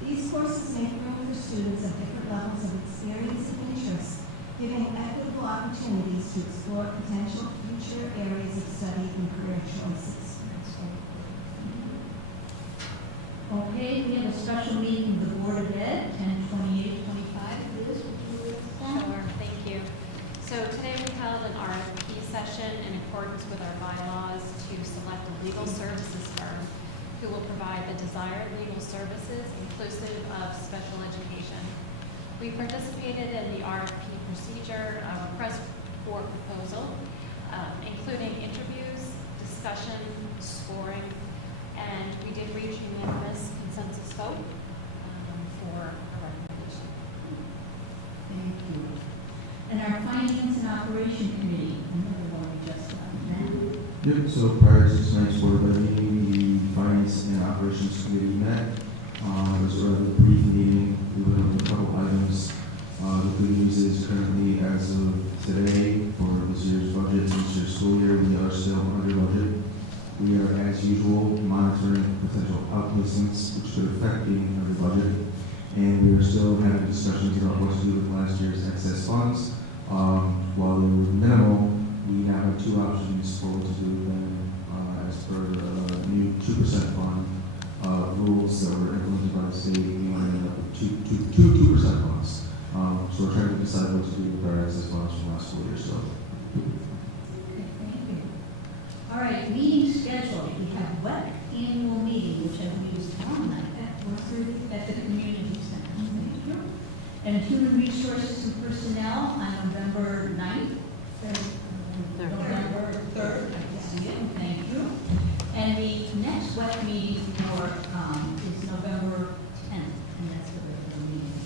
These courses make room for students of different levels of experience and interest, giving equitable opportunities to explore potential future areas of study and career choices. Okay, we have a special meeting of the Board of Ed, 10/28/25. Liz, would you read that? Sure, thank you. So today we held an RFP session in accordance with our bylaws to select a legal services firm who will provide the desired legal services inclusive of special education. We participated in the RFP procedure, request for proposal, including interviews, discussion, scoring, and we did reach unanimous consensus vote for a recommendation. Thank you. And our Finance and Operation Committee, another one we just done. Yep, so prior to tonight's board meeting, the Finance and Operations Committee met. It was a rather brief meeting. We went over a couple items. The good news is currently, as of today, for this year's budget, this year's school year, we are still under budget. We are, as usual, monitoring potential outplacements, which could affect being under budget. And we are still having discussions about what to do with last year's excess funds. While they were minimal, we now have two options for what to do with them as per the new 2% fund rules that were implemented by the state. We only ended up with two 2% funds. So we're trying to decide what to do with our excess funds from last school year. So. Thank you. All right, meeting schedule. We have WEC annual meeting, which I believe is tomorrow night at the community center. Thank you. And Human Resources and Personnel on November 9th. November 3rd. I can see it. Thank you. And the next WEC meeting for is November 10th, and that's the regular meeting.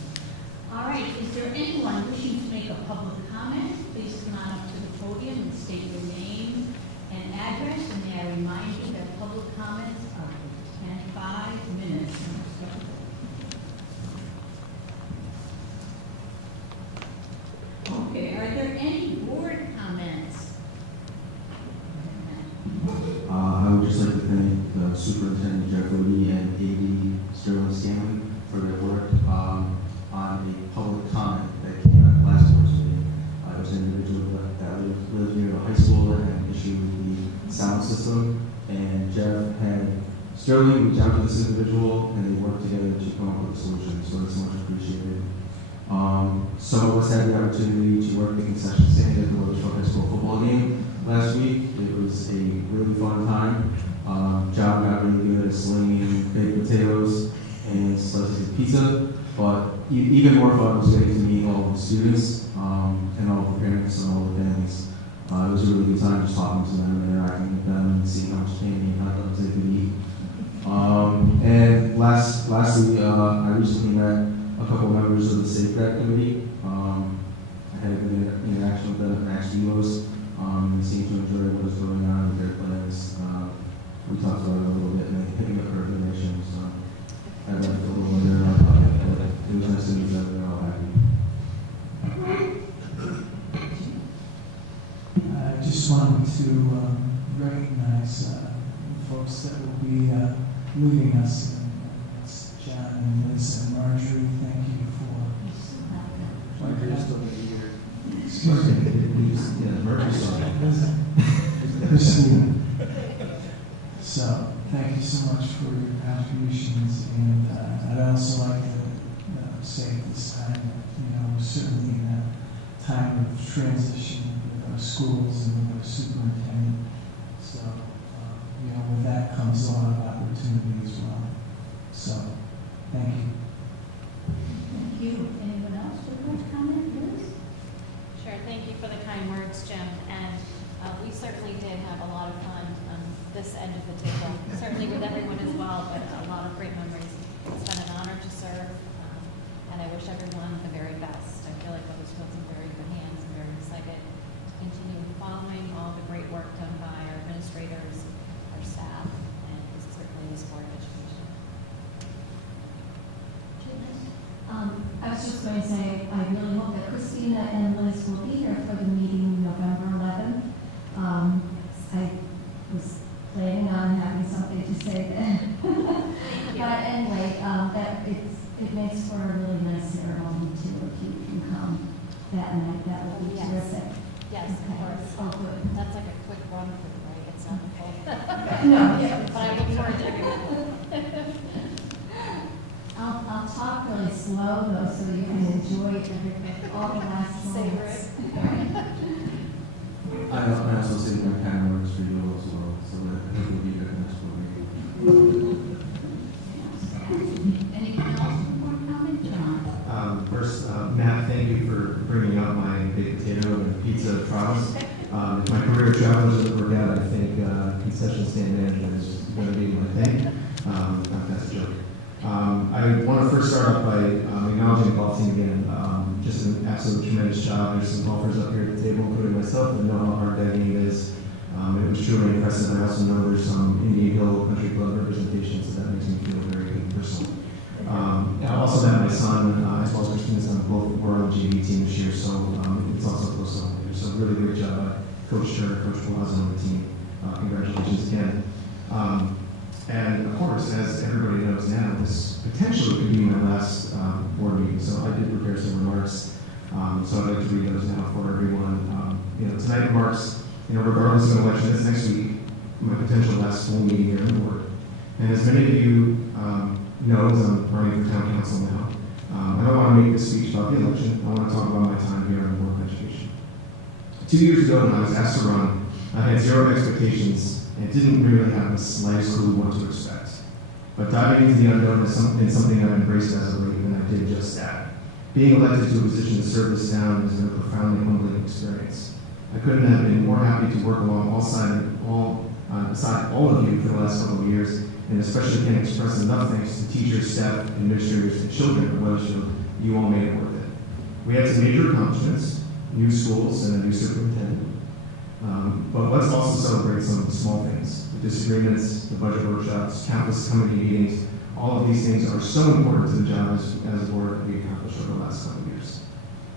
All right, is there anyone wishing to make a public comment? Please come on up to the podium and state your name and address, and may I remind you that public comments are for 5 minutes. Okay, are there any board comments? I would just like to thank Superintendent Jeff and AD Sterling Stanley for their work on a public comment that came out last board's meeting. It was an individual that lived near the high school and had an issue with the sound system, and Jeff had Sterling reach out to this individual, and they worked together to come up with a solution, so that's much appreciated. Some of us had the opportunity to work the concession stand at the Littlefield High School football game last week. It was a really fun time. John got really good at slinging baked potatoes and slices of pizza, but even more fun was getting to meet all the students and all the parents and all the families. It was a really good time just talking to them and interacting with them and seeing how much candy and hot dogs they could eat. And lastly, I recently met a couple members of the Safeguard Committee. I had a good interaction with them at Max Vilos. It seemed talked about it a little bit, and picking up her information, so I left a little later on my pocket, but it was nice to meet them, they're all happy. I just wanted to recognize folks that will be leaving us. And that's John and Liz and Marjorie. Thank you for. Marjorie's still going to be here. Excuse me. Yeah, Murphy's on. Christina. So, thank you so much for your contributions, and I'd also like to say at this time that, we're certainly in a time of transition with our schools and with our superintendent. So, with that comes a lot of opportunity as well. So, thank you. Thank you. Anyone else would like to comment, please? Sure, thank you for the kind words, Jim. And we certainly did have a lot of fun on this end of the table, certainly with everyone as well, but a lot of great memories. It's been an honor to serve, and I wish everyone the very best. I feel like Weathersfield's in very good hands. I'm very excited to continue following all the great work done by our administrators, our staff, and certainly this Board of Education. I was just going to say, I really hope that Christina and Liz will be here for the meeting November 11th. I was planning on having something to say then. But anyway, it makes for a really nice ceremony too, if you can come that night. That would be terrific. Yes, of course. Oh, good. That's like a quick run for the right. It's not full. No, yeah. But I look forward to everyone. I'll talk really slow though, so you can enjoy all the last Savor moments. I also say my kind words for you as well, so that I think we'll be good next week. Anyone else want to comment, John? First, Matt, thank you for bringing up my baked potato and pizza trials. If my career travel doesn't work out, I think concession stand manager is going to be my thing. That's a joke. I want to first start off by acknowledging the golf team again. Just an absolute tremendous job. There's some golfers up here at the table, including myself, that know how hard that game is. It was truly impressive. I also know there's some Indian Hill Country Club representation, so that makes me feel very good personally. I also met my son, as well as Christina's son, both were on the JV team this year, so it's also close up here. So really great job, Coach Turner, Coach Palazzo, and the team. Congratulations again. And of course, as everybody knows now, this potentially could be my last board meeting, so I did prepare some remarks. So I'd like to read those now for everyone. Tonight marks, regardless of election, this next week, my potential last full meeting here on the board. And as many of you know, as I'm running for town council now, I don't want to make this speech about the election. I want to talk about my time here on the Board of Education. 2 years ago, when I was asked to run, I had zero expectations and didn't really have the slightest clue what to expect. But diving into the unknown has been something I've embraced as of late, and I did just that. Being elected to a position to serve this town has been a profoundly humbling experience. I couldn't have been more happy to work beside all of you for the last couple of years, and especially can't express enough thanks to teachers, staff, administrators, and children at Weathersfield. You all made it worth it. We had some major accomplishments, new schools, and a new superintendent. But let's also celebrate some of the small things, the disagreements, the budget workshops, countless committee meetings. All of these things are so important to the job as a board that we accomplished over the last couple of years.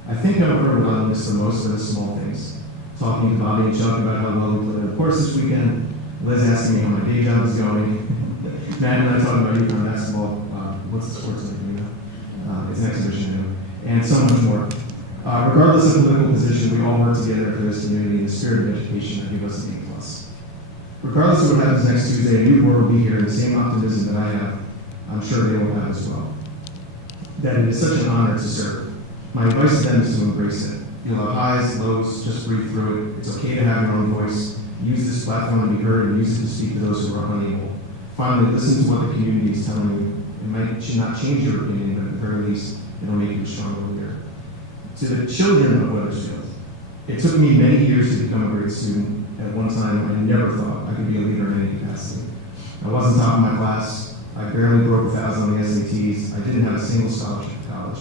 I think I've heard what I miss the most are the small things. Talking to Bobby and Chuck about how well we played on the course this weekend, Liz asking me how my day job is going, Matt and I talking about UConn basketball, what's the sports league, it's an exhibition, and so much more. Regardless of political position, we all work together for this community in the spirit of education that give us an A+. Regardless of what happens next Tuesday, a new board will be here in the same optimism that I have. I'm sure they will have as well. That it is such an honor to serve. My advice to them is to embrace it. You'll have highs, lows, just breathe through it. It's okay to have your own voice. Use this platform to be heard and use it to speak to those who are unable. Finally, listen to what the community is telling you. It should not change your opinion, but at the very least, it'll make you a stronger leader. To the children of Weathersfield, it took me many years to become a great student. At one time, I never thought I could be a leader in any capacity. I wasn't top of my class. I barely broke 1,000 on the SATs. I didn't have a single scholarship to college.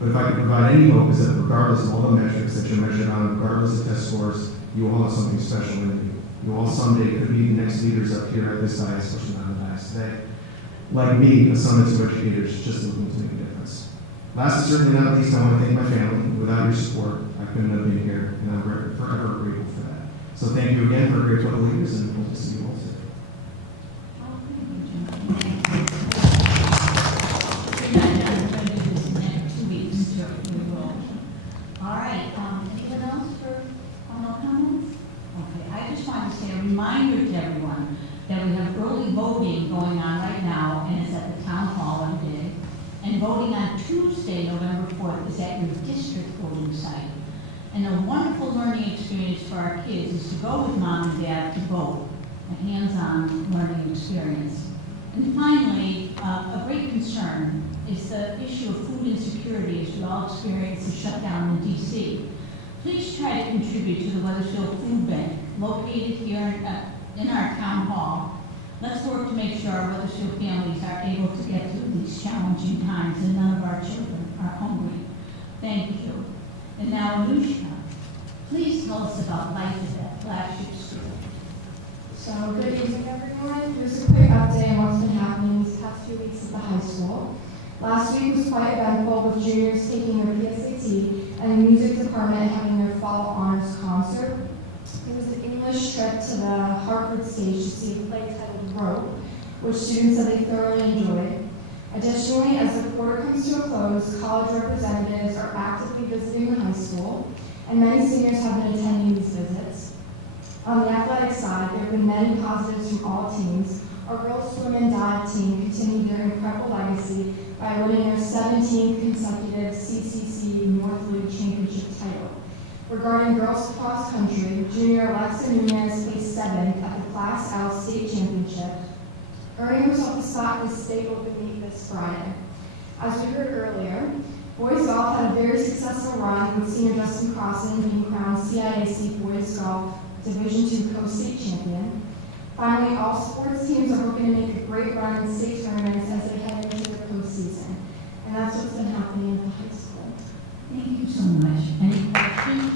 But if I could provide any hope, is that regardless of all the metrics that you're measured on, regardless of test scores, you all have something special in you. You all someday could be the next leaders up here at this dais, especially not on the dais today. Like me, a son of two educators, just looking to make a difference. Last and certainly not least, I want to thank my family. Without your support, I couldn't have been here, and I'm forever grateful for that. So thank you again for a great couple of years, and hope to see you all soon. All right, anyone else for final comments? Okay, I just want to say a reminder to everyone that we have early voting going on right now, and it's at the town hall in Deane. And voting on Tuesday, November 4th, is at your district voting site. And a wonderful learning experience for our kids is to go with mom and dad to vote, a hands-on learning experience. And finally, a great concern is the issue of food insecurity as we all experience the shutdown in DC. Please try to contribute to the Weathersfield Food Bank located here in our town hall. Let's work to make sure our Weathersfield families are able to get through these challenging times and none of our children are hungry. Thank you. And now, Anushka, please tell us about life at Flagship School. So, good evening, everyone. Here's a quick update on what's been happening these past few weeks at the high school. Last week was quite eventful with juniors taking their PSAT and the music department having their fall honors concert. It was an English trip to the Hartford stage to see a play titled Rope, which students said they thoroughly enjoyed. Additionally, as the quarter comes to a close, college representatives are actively visiting the high school, and many seniors have been attending these visits. On the athletic side, there have been many positives from all teams. Our girls swim and dive team continued their incredible legacy by winning their 17th consecutive CCC North League Championship title. Regarding girls cross country, junior Alexa Nunez placed 7th at the Class L State Championship, earning herself a spot in the state open meet this Friday. As we heard earlier, boys golf had a very successful run with senior Justin Crossen being crowned CIAC Boys Golf Division II co-state champion. Finally, all sports teams are hoping to make a great run in state tournaments as they head into their postseason. And that's what's been happening at the high school. Thank you so much. Any questions?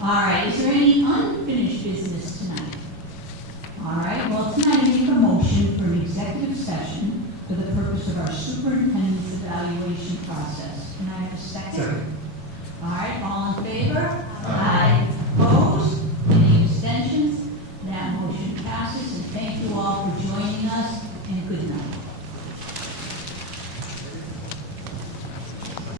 All right, is there any unfinished business tonight? All right, well, tonight I make a motion for an executive session for the purpose of our superintendent's evaluation process. Can I have a second? Second. All right, all in favor? Aye.